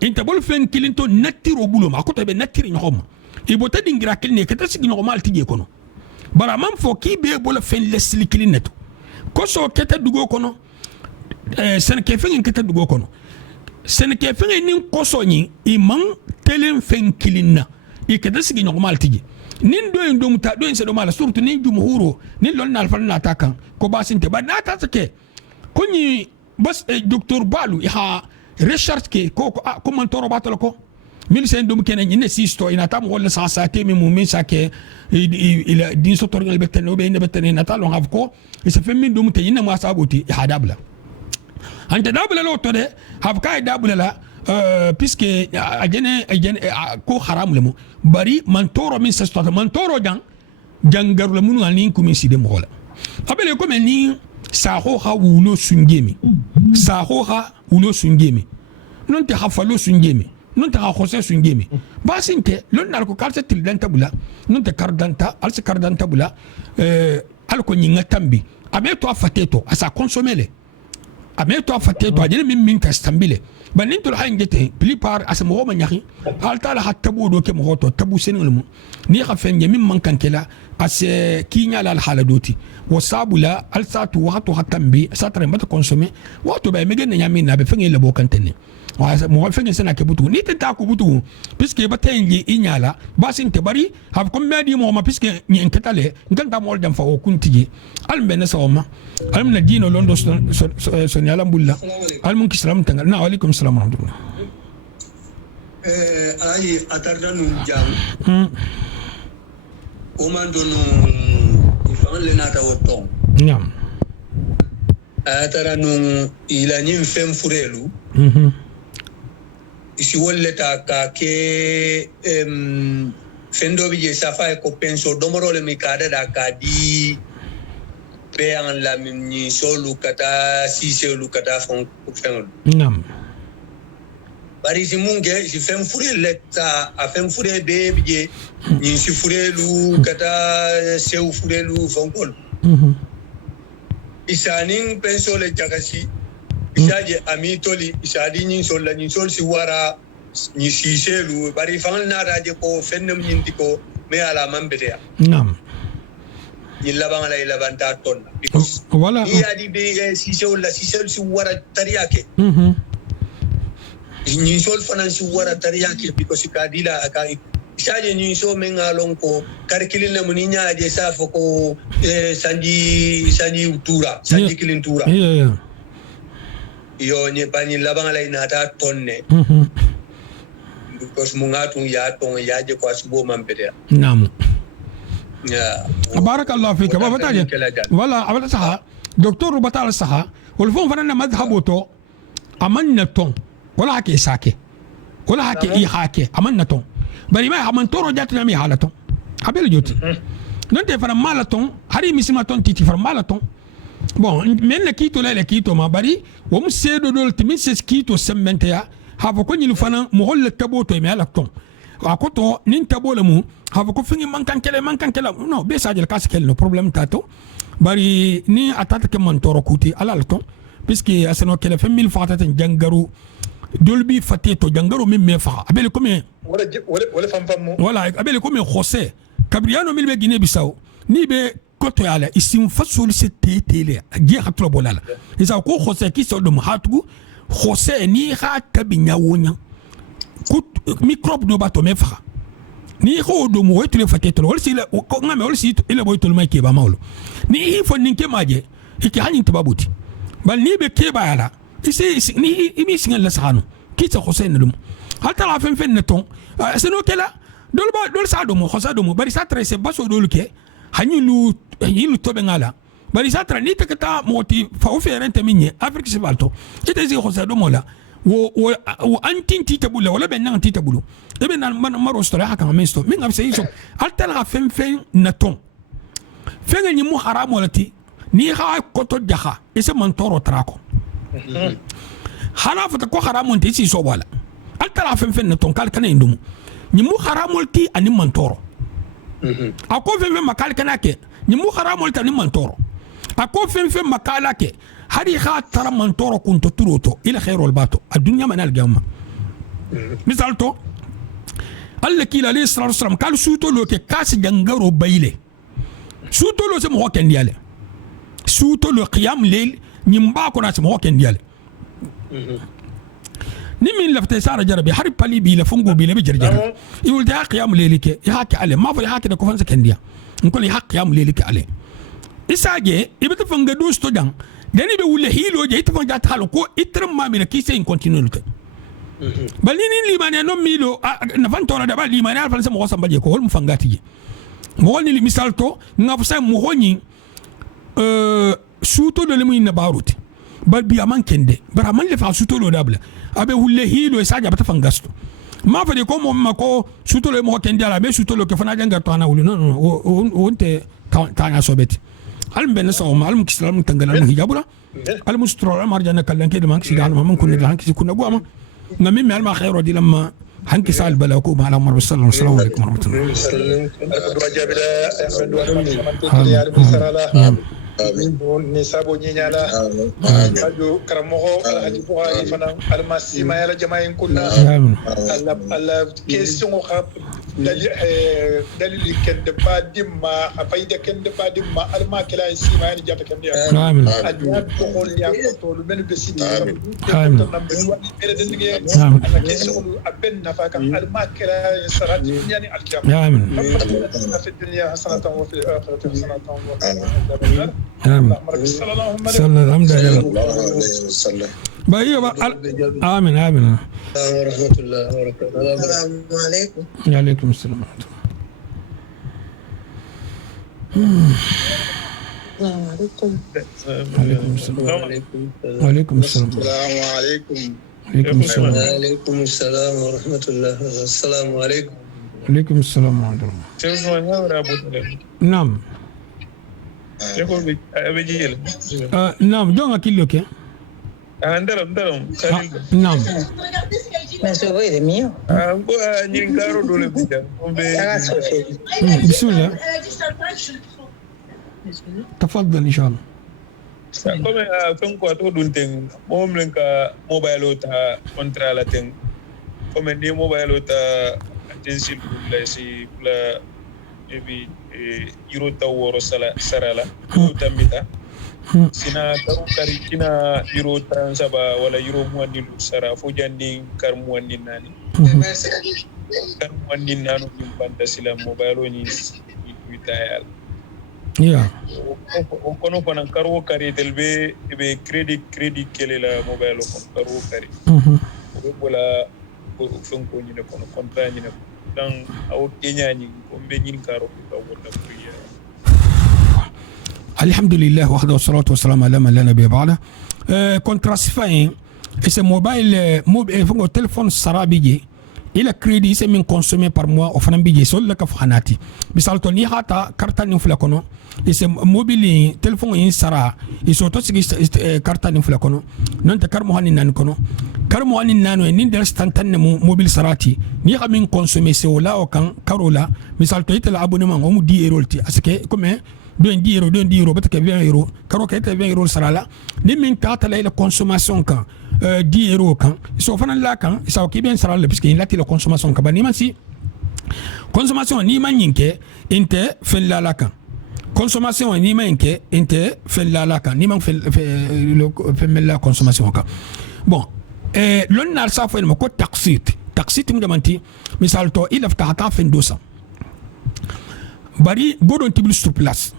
inta bol fen kilinto nettiro buloma akoto be nettiri nyoma e bota dingira kilne kata sigi nyoma altije kono bara man fo ki be bola fen lesli kilineto koso keta dugo kono sen ke fen keta dugo kono sen ke fen nin koso nyi iman telen fen kilinna e kata sigi nyoma altije nin do en dum ta do en se do mala surtout nin jumhuro nin lon na alfa na takan ko basinte ba na ta ke koni bas docteur Balu ha recherche ke ko man toro batalo ko mil sen dum kenen ine sisto ina tam wala sa sa te mi mumin sa ke ila din so torgal betene be ine betene na talo ngaf ko e se fem min dum te ina ma saboti ha dabla ante dabla lo to de hab kay dabla la puisque ajene ko haram le mo bari man toro min sa sto man toro jangaru le munu alin ko min side mo wala abele ko men ni saho ha wulo sungemi saho ha wulo sungemi non te hafalo sungemi non te ha khose sungemi basinte lon dal ko kalse til dan tabula non te kardanta al se kardanta bula al ko nyinga tambi abe to afateto asa consommer abe to afateto ajene min kastambile banin to ha ngete plupart asa mo ma nyahi al tala hatta bodo ke mo to tabu senul mu ni khafenge min man kankela ase kinya la haladoti wasabula al satu waqtu hatambi satra mata consommer wato ba megen nyami na be fenge le bokantene mo fenge sena ke butu ni ta ko butu puisque ba tenji inyala basin te bari have comme medi mo ma puisque ni enketale nganta mo dam fa o kuntiji al bene sawma al min dino londo son yala bulla al mun kislam tangal na alaikum salam rahmatullah ay atardanu jam Omandonu ifan le nata woton. Nyam. Ataranu ilani fem furelu. Isi wolleta ka ke fendo bije safa ko penso domoro le mikada da ka di be an la ni solu kata si selu kata fon fen. Nyam. Bari si munge si fem fure leta a fem fure be bije ni si fure lu kata seu fure lu fonkol isanin penso le jakasi isaje ami toli isadi ni sol si wara ni si selu bari fan na raje ko fennem nyindi ko me ala mambete nam ni labanga la labanta ton because wala ni adi be si selu la si selu si wara tariyake ni sol fanan si wara tariyake because kadila aka isaje ni so menga lonko karkilin na muninya je safo ko sanji utura sanji kilin tura yo ni pani labanga la inata tonne because mungatu ya ton ya je ko asbo mambede nam ya barakallahu fika baba taje wala abata saha docteur batala saha wal fon fanan madhhabuto amanna ton wala hake sake wala hake i hake amanna ton bari ma haman toro jatna mi halaton abel joti non te fara malaton hari misimaton titi fara malaton bon men le kito le kito ma bari wo mu sedo dol timi ses kito sembente ya hafo ko nyilu fana mo holle taboto mi halaton akoto nin tabole mu hafo ko fingi mankan kele no be sajel kaskel no problem tato bari ni atata ke man toro kuti alalton puisque asano kele fe mil fatata jangaru dolbi fateto jangaru min mefa abel ko me wala fam wala abele ko me José Cabriano milbe Guinée Bissau ni be koto yala isim fasol se tetele ge hatlo bolala isa ko José ki so dum hatugu José ni ha tabinya wonya kut microbe do bato mefa ni ko do mo wetule fateto wala si ko ngame wala si ile boytol may ke ba mawlo ni fo ninke maje iki hanin tababuti bal ni be ke bayala isi ni imi singal la sahanu kita Hussein dum hatta la fen ne ton seno kela dol sa dum khosa dum bari sa trese baso dol ke hanyulu yilu tobe ngala bari sa tra ni takata moti fa oferente minye Afrique se balto ite zi khosa dum la wo antin titabula wala ben nan titabulu e ben man maro stora haka mesto min am sey so hatta la fen na ton fen ni mu haram wala ti ni ha koto jaha ese man toro trako hana fata ko haramun ti si so wala altara fen na ton kal kana indum ni mu haramul ti ani man toro ako fen makal kana ke ni mu haramul ti ani man toro ako fen makala ke hari ha tara man toro kunto turoto ila khairul bato adunya manal gamma misal to alla kila alayhi salatu wasalam kal suto lo ke kasi jangaro bayle suto lo se mo ken diale suto lo qiyam lil nyimba ko na se mo ken diale ni min lafte sara jarabi har pali bi la fungo bi la bi jarjar yul da qiyam lelike ya haki ale ma fa ya haki da ko fansa kendiya ngol ya qiyam lelike ale isage ibata fanga dosto dang dani be wulle hilo je ita fanga ta ko itram ma mi na kise in continue ke balini limane no milo na fantora da ba limane al fansa mo samba je ko hol mu fangati je mo ni misal to ngafsa mo honi suto de lemu na baruti bal bi aman kende bara man le fa suto lo dabla abe hulle hilo isaja bata fangasto ma fa de ko mo mako suto lo mo kende ala be suto lo ke fana janga to ana wulu non wonte tanya sobeti al ben so mal mu kislam tangala mu hijabula al mustro al marjana kallan ke de man kisi dal man kunna da hanki kunna go ama ngami mel ma khairu di lamma hanki sal balaku ma ala umar sallallahu alaihi wasallam ni sabo nyala ajo karamogo alhaji buhari fana almasi mayala jamain kunna alla question khap dalili kende badimma afayda kende badimma alma kala sima yani jata kende amin ajo ko ya ko to men be siti amin question aben nafaka alma kala sarat yani alkiyam amin fi dunya hasanatan wa fil akhirati hasanatan wa qina آمين صلى الله عليه وسلم آمين آمين ورحمة الله وبركاته السلام عليكم وعليكم السلام السلام عليكم وعليكم السلام السلام عليكم وعليكم السلام وعليكم السلام ورحمة الله السلام عليكم وعليكم السلام ورحمة الله نعم نعم دون أكيد لك Andaram نعم بسم الله تفضل إن شاء الله Comme fen ko to dun ten mom len ka mobile ta kontra la ten comme ni mobile ta attention la si la ebi euro ta woro sarala tambita sina taru kari kina euro tan saba wala euro muandi lu sara fo jandi kar muandi nani kar muandi nanu dim banda sila mobile ni witayal yeah kono kono karo kari delbe be credit kele la mobile ko karo kari wala ko fen ko ni ko kontra ni dan aw kenya ni ko be ni karo ko wala priya alhamdulillah wahda wassalatu wassalamu ala man la nabiyya ba'da kontra sifain ese mobile fongo téléphone sarabije ila crédit c'est min consommé par mois au fana bije sol la ka fanati misal to ni hata carte ni fula kono ese mobile téléphone in sara iso to sigi carte ni fula kono non ta karmo hanin nan kono karmo hanin nano ni der stantan ne mobile sarati ni ha min consommé c'est wala o kan karola misal to itala abonnement o mu 10 euros ti aske comme don 10 euros peut-être 20 euros karo ka 20 euros sarala ni min ta ta la consommation kan 10 euros kan so fana la kan ça ok bien sarala puisque il a la consommation kan ni man si consommation ni man yinke inte fel la kan consommation ni man yinke inte fel la kan ni man fel la consommation kan bon l'on n'a ça fait ko taxit mu damanti misal to il afta ta fen dosa bari bodon tibil sur place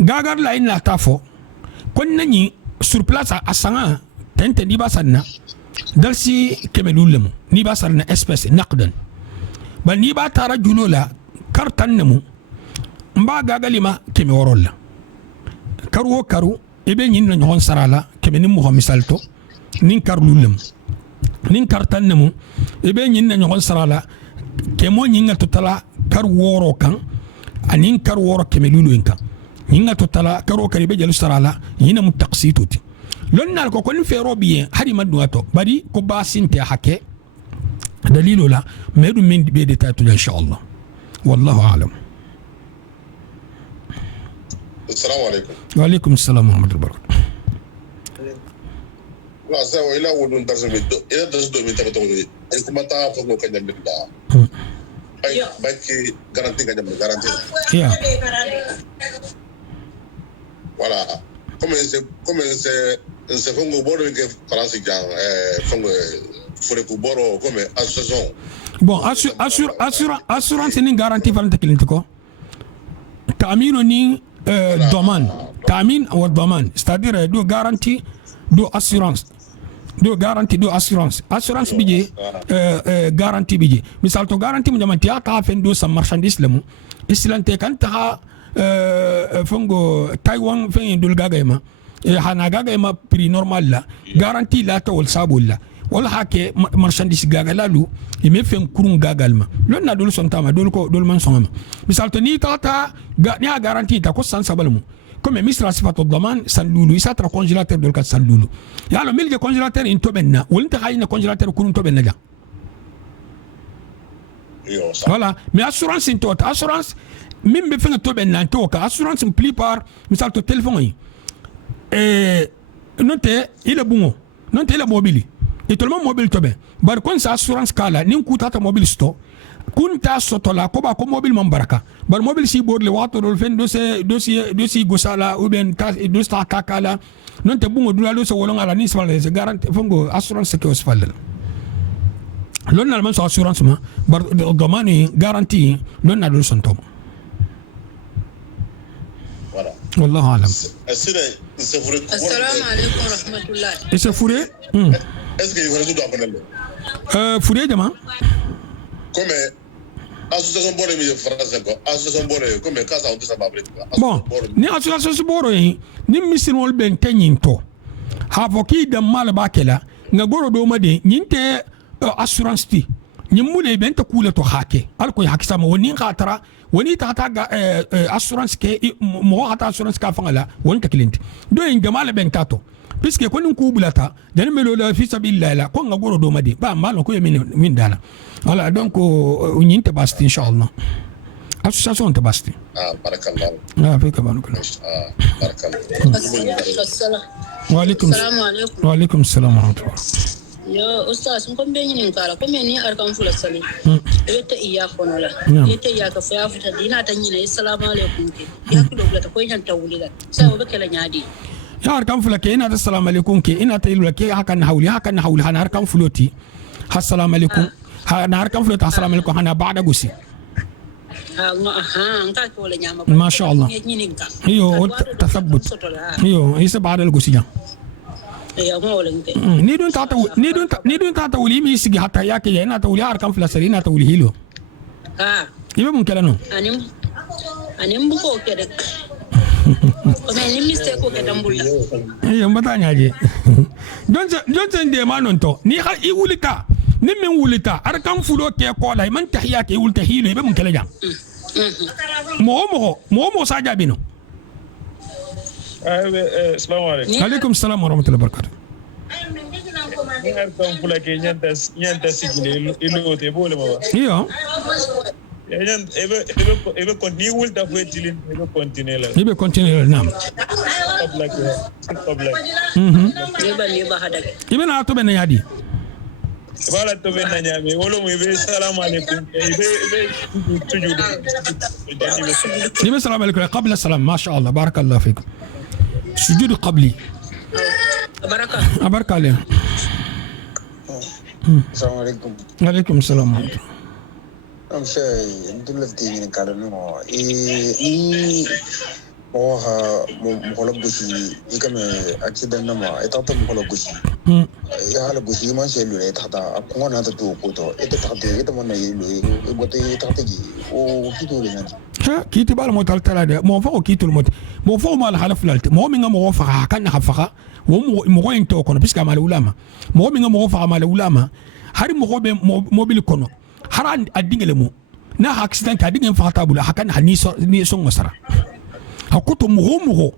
gagar la ina tafo kon nani sur place a sanga tente ni basanna dalsi kemelulemu ni basarna espèce naqdan ba ni ba tara julola kartan nemu mba gagalima keme worolla karu karu ebe nyin na nyon sarala keme ni mo misalto nin karlulem nin kartan nemu ebe nyin na nyon sarala kemo nyinga totala kar woro kan anin kar woro keme lulu enka nyinga totala karo karibe jelu sarala yina mu taqsituti lonna ko kon fero bien hari madwato bari ko basinte hake dalilu la medu min be detatu inshallah wallahu a'lam. Assalamu alaikum. Wa alaikum assalam wa rahmatullahi wa barakatuh. Wa sawa ila wudun darsu ila darsu do min tabato en kuma ta fa ko kanyam billah ay baki garanti kanyam garanti ya voilà comme c'est fongo boro ke France jang fongo fure ku boro comme association bon assurance ni garanti fa ntakilinte ko ta'minu ni domaine ta'min wa domaine c'est-à-dire do garantie do assurance do garantie do assurance bije garantie bije misal to garantie mo jamanti aka fen do sa marchandise lemu islante kan ta fongo Taiwan fen dul gagayma hana gagayma prix normal la garantie la to wal sabulla wala hake marchandise gagalalu e me fen kurun gagalma lon na dol son tama dol ko dol man sonama misal to ni tata ni garantie ta ko san sabalmu comme misra sifatu daman salulu isa tra congélateur dol kat salulu ya lo milje congélateur in to benna wolta hayna congélateur kurun to benna ja voilà mais assurance in to assurance même be fenga to benna to ka assurance en plupart misal to téléphone yi note il est bon note il est mobile et tout le monde mobile to ben bar kon sa assurance kala nin kutata mobile sto kunta sotola ko ba ko mobile man baraka bar mobile si borle wato dol fen dosi gosala ou bien ta do sta kakala non te bungo dula do so wolon ala ni sfal se garantie fongo assurance ke osfal lon na man so assurance ma bar domani garantie lon na do son tom voilà wallahu alam. Assalamu alaikum wa rahmatullah. Est-ce fouré est-ce que vous do akonale fouré jama comme association bore mi français ko association bore comme casa on ça babre bon ni association bore yi ni misinol ben tenyinto ha foki de mal bakela nga goro do made nyinte assurance ti nyimule ben ta kula to hake alko hakisa mo woni khatara woni tata ga assurance ke mo hata assurance ka fangala woni ta client do en jamal ben tato puisque ko nin kubulata dan melo la fi sabilillah la ko nga goro do made ba mal ko min dala voilà donc ñinte basti inshallah association te basti barakallah fika banuka barakallah wa alaikum assalam wa rahmatullah yo ustaz ko be ñin kala ko men ni arkam fula sali ete iya kono la ete iya ka fa futa dina tan ñina assalamu alaikum ya ko do ta ko ñan tawuli la sa o be kala ñaadi ya arkam fula ke ina assalamu alaikum ke ina tayilu ke hakan hawli hana arkam fuloti assalamu alaikum hana arkam fuloti assalamu alaikum hana ba'da gusi ما شاء الله ايوه تثبت ايوه يس بعد القسيا نيدون تاتا ولي مي سيغي حتى ياكي ينا تولي اركان فلاسرينا تولي هيلو يبقى ممكن لانو اني مبوكو كده ni mistake ko kedan bulla mbata ñaaje jonsen de manonto ni ha i wulita ni men wulita arkan fulo ke ko lay man tahiya ke wulta hilo be mun kala jam mo sa jabino assalamu alaikum alaikum assalam wa rahmatullahi wa barakatuh ni arkan fulo ke nyanta sigile ilo te bole ma iyo ebe continue wulta fo tilin ebe continue la nam ibe na to ben yadi wala to ben nyame wolo mo ebe assalamu alaikum ebe sujudu ebe assalamu alaikum qabla salam ma sha Allah barakallahu fikum sujud qabli baraka le assalamu alaikum alaikum assalam I'm sure Dulafti in Kalano. ha mo gusi ikame accident na ma etata mo gusi ya hala gusi man se lure tata ko na ta to ko to eta mo na yilu e bote tata gi o kito le nan ha kiti bal mo tal tala de mo fa ko kito mo mo fa mal hala flalte mo mi nga mo fa kan na fa mo ko into kono piska mal ulama mo mi nga mo fa mal ulama hari mo ko be mobile kono haran adingele mo na accident ka dingen fa tabula hakan hani so ngosara hakuto mugo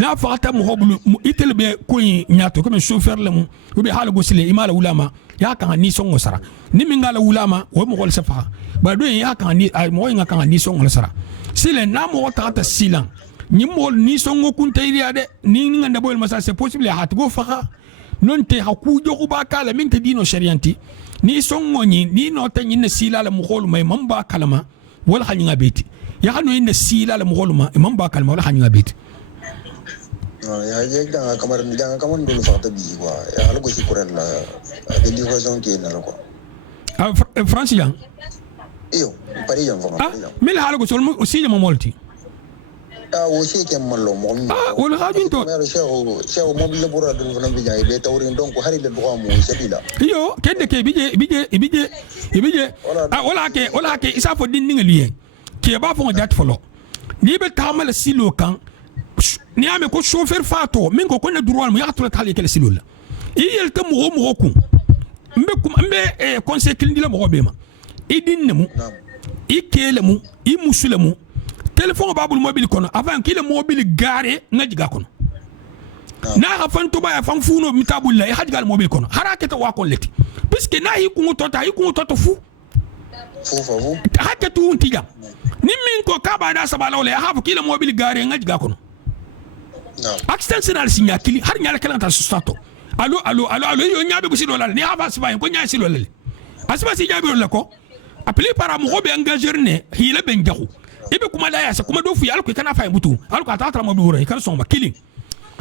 na fata mugo bulu itelbe ko nyato comme chauffeur le mu be hala gosile imala ulama ya kan ni songo sara ni mingala ulama wo mugo safa ba do ya kan ni mo nga kan ni songo sara sile na mo ta silan ni mo ni songo kunta iriya de ni nganda boyel masa c'est possible hat go fa non te haku jogu ba kala min te dino sharianti ni songo ni no ta ni sila la mugo may mamba kalama wala hanyanga beti ya hanu inda sila la mugoluma imam ba kalma wala hanyanga bit ya je da kamar dole fa ta bi wa ya algo shi kuran la de livraison ke na ko francien iyo pari yan fa mil halgo sol mo si mo molti wo si ke mallo mo wala hajun to shew mo bi le bura dum fa bi jaay be tawrin donc hari le droit mo sabila iyo kende ke bije wala ke isa fo din ninga liye ke ba fo dat folo ni be tamal silo kan ni ame ko chauffeur fato min ko ne droit mo ya to tali kele silo la iyel ta mo ku mbe conseil kilindi la mo be ma idin nemu ikele mu imusule mu téléphone babul mobile kono avant qu'il mobile garé ngajiga kono na afan to ba afan funo mitabul la hadigal mobile kono harakata wa kon leti puisque na yi kungo toto fu hakka tu untiga nimmin ko kaba da sabala wala hafu kila mobile gare ngajiga kono accident sinal sinya kili har nyala kala ta sustato allo yo nyaabe bu sido la ni ava siba ko nyaa sido la asiba si jaabe la ko appelé par mo be engager ne hila ben jaxu ibe kuma da yasa kuma do fu yalla ko kana fay mutu alko atatra mo bi wura kan son ma kili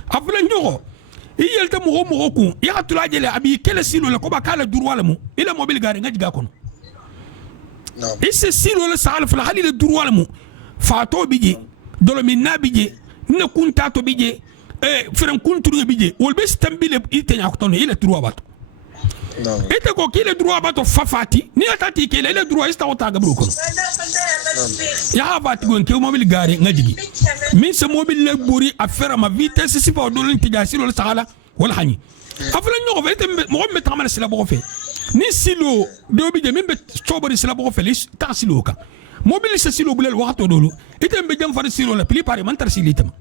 afula nyogo iyelta mo ku ya tula jele abi kele silo la ko ba kala durwala mu ila mobile gare ngajiga kono isse silo la sal fula halile durwala mu fato bije dolo minna bije na kunta to bije firan kunturu bije wolbe stambile itenya ko tono ila durwa bato ite ko kile durwa bato fafati ni atati kele ile durwa ista wota ga bruko ya habati gon ke mobile gare ngajigi min se mobile le buri affaire ma vitesse sifa do lin tiga silo la sala wala hani afala nyoko fete mo me tamal sila bo fe ni silo do bije min be sobori sila bo fe lis ta silo ka mobile se silo bulel waxto dolu ite be jam far silo la pli pare man tar silitama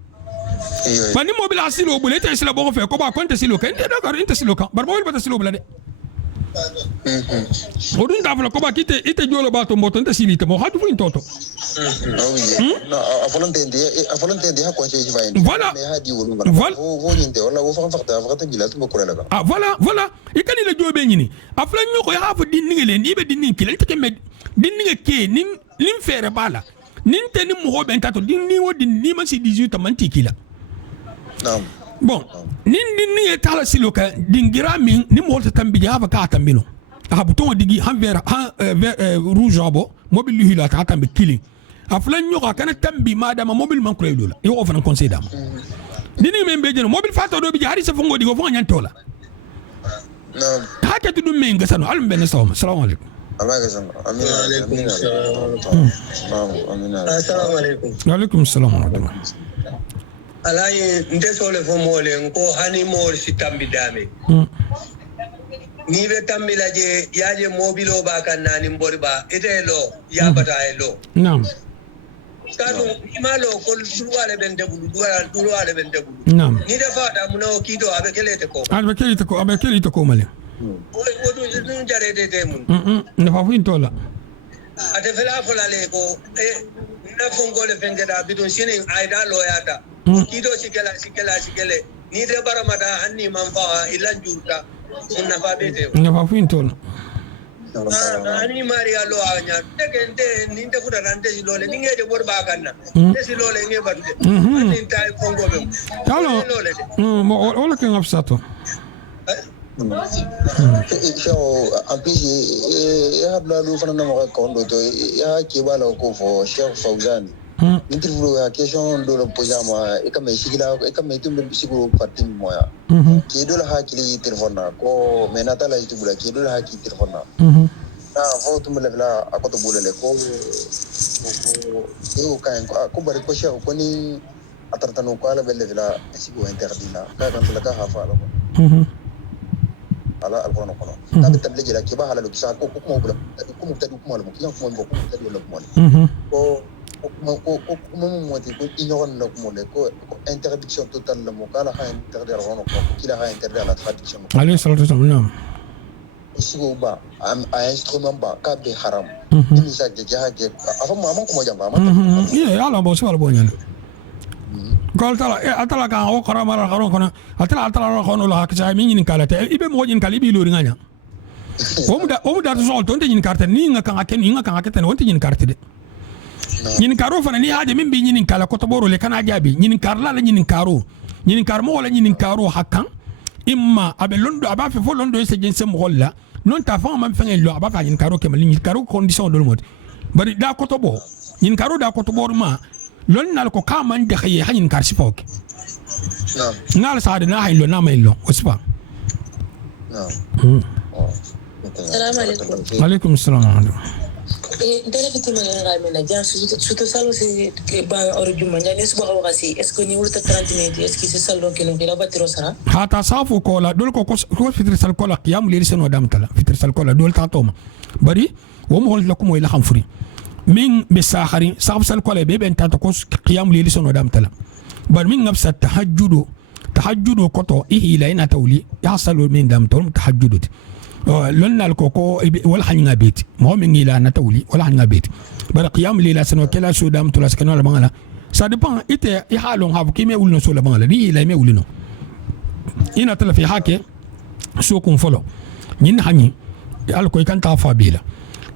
bani mobile asilo bulel ite sila bo fe ko ba konta silo ka inde d'accord inte silo ka bar mobile bata silo bulade odun davla ko ba kite ite jolo ba to moto inte silitama hadu fu into to no afolante ndi hakko ci fayni voilà wala wo fa fakta bilat mo kurela ba voilà ikani le jobe nyini afla nyoko ya hafu din ngele ni be din kile te kemed din nge ke nin fere bala nin te ni mo ben tato din ni wodi ni ma si 18 man tikila bon nin ni tala siloka dingira min ni mo ta tambi ha ka tambino ha buton digi han vert rouge abo mobile hila ta tambi killing afla nyoka kana tambi madama mobile man ko yola yo ofana conseil dama dini men be jeno mobile fato do bi hari sa fongo digo fonga nyantola ha ka tudu men gasano alum ben assalamu alaikum assalamu alaikum wa alaikum assalam wa rahmatullah alaye ndesole fo mole ko hani mo si tambi dame ni be tambi laje yaje mobilo ba kan nani mbori ba etelo ya bata elo naam kadu imalo ko duwale ben debulu duwale ben debulu naam ni defa da muno kido abe kelete ko male wodu dun jarede de mun ne fa fin tola ate fela fola le ko na fongole fengeda bidon sinin aida loyata kido sikela ni de baramada hanni man fa illa jurta mun na fa bete ne fa fin tola ani maria lo anya tegende ni de fuda rande silole ni ngede borba kanna de silole nge badde ni tay fongole talo mo wala ke ngapsato so apiji ya habla lu fana na mo ko ndo to ya ke bala ko fo Sheikh Fawzan interview a question do lo pojama e kam sigila e kam tumbe bisigo parti moya ke do la hakili telephone ko menata la itu bula ke do la hakili telephone na fo tumbe la akoto bulele ko e o kan ko bari ko sha ko ni atartano ko ala belle la sigo interdina ka kan la ka hafa la ko ala alquran ko ta be table jela ke ba hala lo kisa ko mo bula ko mo tadu ko mo ki ko mo ko tadu lo ko ko mo ti ko ignoron lo mo le ko interdiction totale mo kala ha interdire on ko kila ha interdire la traduction alayhi salatu wasalam sigo ba a instrument ba ka be haram ni sa ke ja ke afa mama ko mo jamba ma ye ala bo so ala bo nyane قال ترى أتلا كان هو قرار مرة قرون كنا أتلا خانوا لها كسائر مين ينكالته إبى موجين كالي بيلورين عنيا ومدا تسول تونت ينكارته نينغ كان أكن وانت ينكارته ينكارو فنا ني هذا من بين ينكالا كتبورو لكن أجابي ينكارلا ينكار مو ولا ينكارو حكام إما أبى لندو أبى في فول لندو يسجن سمغلا نون تفهم من فين اللو أبى كان ينكارو كمل ينكارو كونديشن دولمود بري دا كتبو ينكارو دا كتبور ما لون نالكو كامان دخيه حين كارسيفوك نال سعد ناهي لو نامي لو وسبا السلام عليكم عليكم السلام عليكم dara fitu ma nga mena jan suto salo se ba orjuma nyane suba wakasi est-ce que ni wulta 30 minutes est-ce que c'est salo kilo kila batiro sara hata safu kola dol ko fitri sal kola qiyam li seno dam tala fitri sal kola dol ta toma bari wo mo hol lakum ila khamfuri من بساخرين صاحب سالكولا بيبي انت تكوس قيام ليلي سنو دام تلا بل من نفس التهجد كوتو إيه لين تولي يحصل من دام تول تهجد لنا الكوكو ولا حنينا بيت ما هو من إلى نتولي ولا حنينا بيت بل قيام ليلة سنو كلا سو دام تلا سكنوا لبعضنا سادبان إته يحالون هاف كيم يقولون سو لبعضنا دي لا يقولونه إن تلا في حكي سوكم فلو ين حني الكوي كان تافا بيلا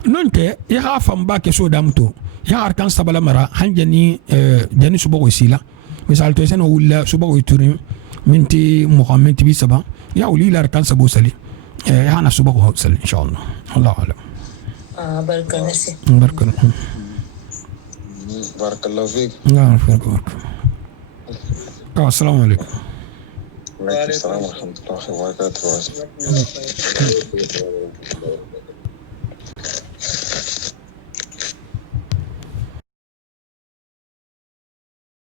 nonte ya fam ba ke so damto ya arkan sabala mara hanjani jani subo sila misal to seno wala subo turim minti muhammad bi saba ya uli la arkan sabo sali ya ana subo sali inshallah allah alam barakallahu fik assalamu alaikum wa alaikum assalam wa rahmatullahi wa barakatuh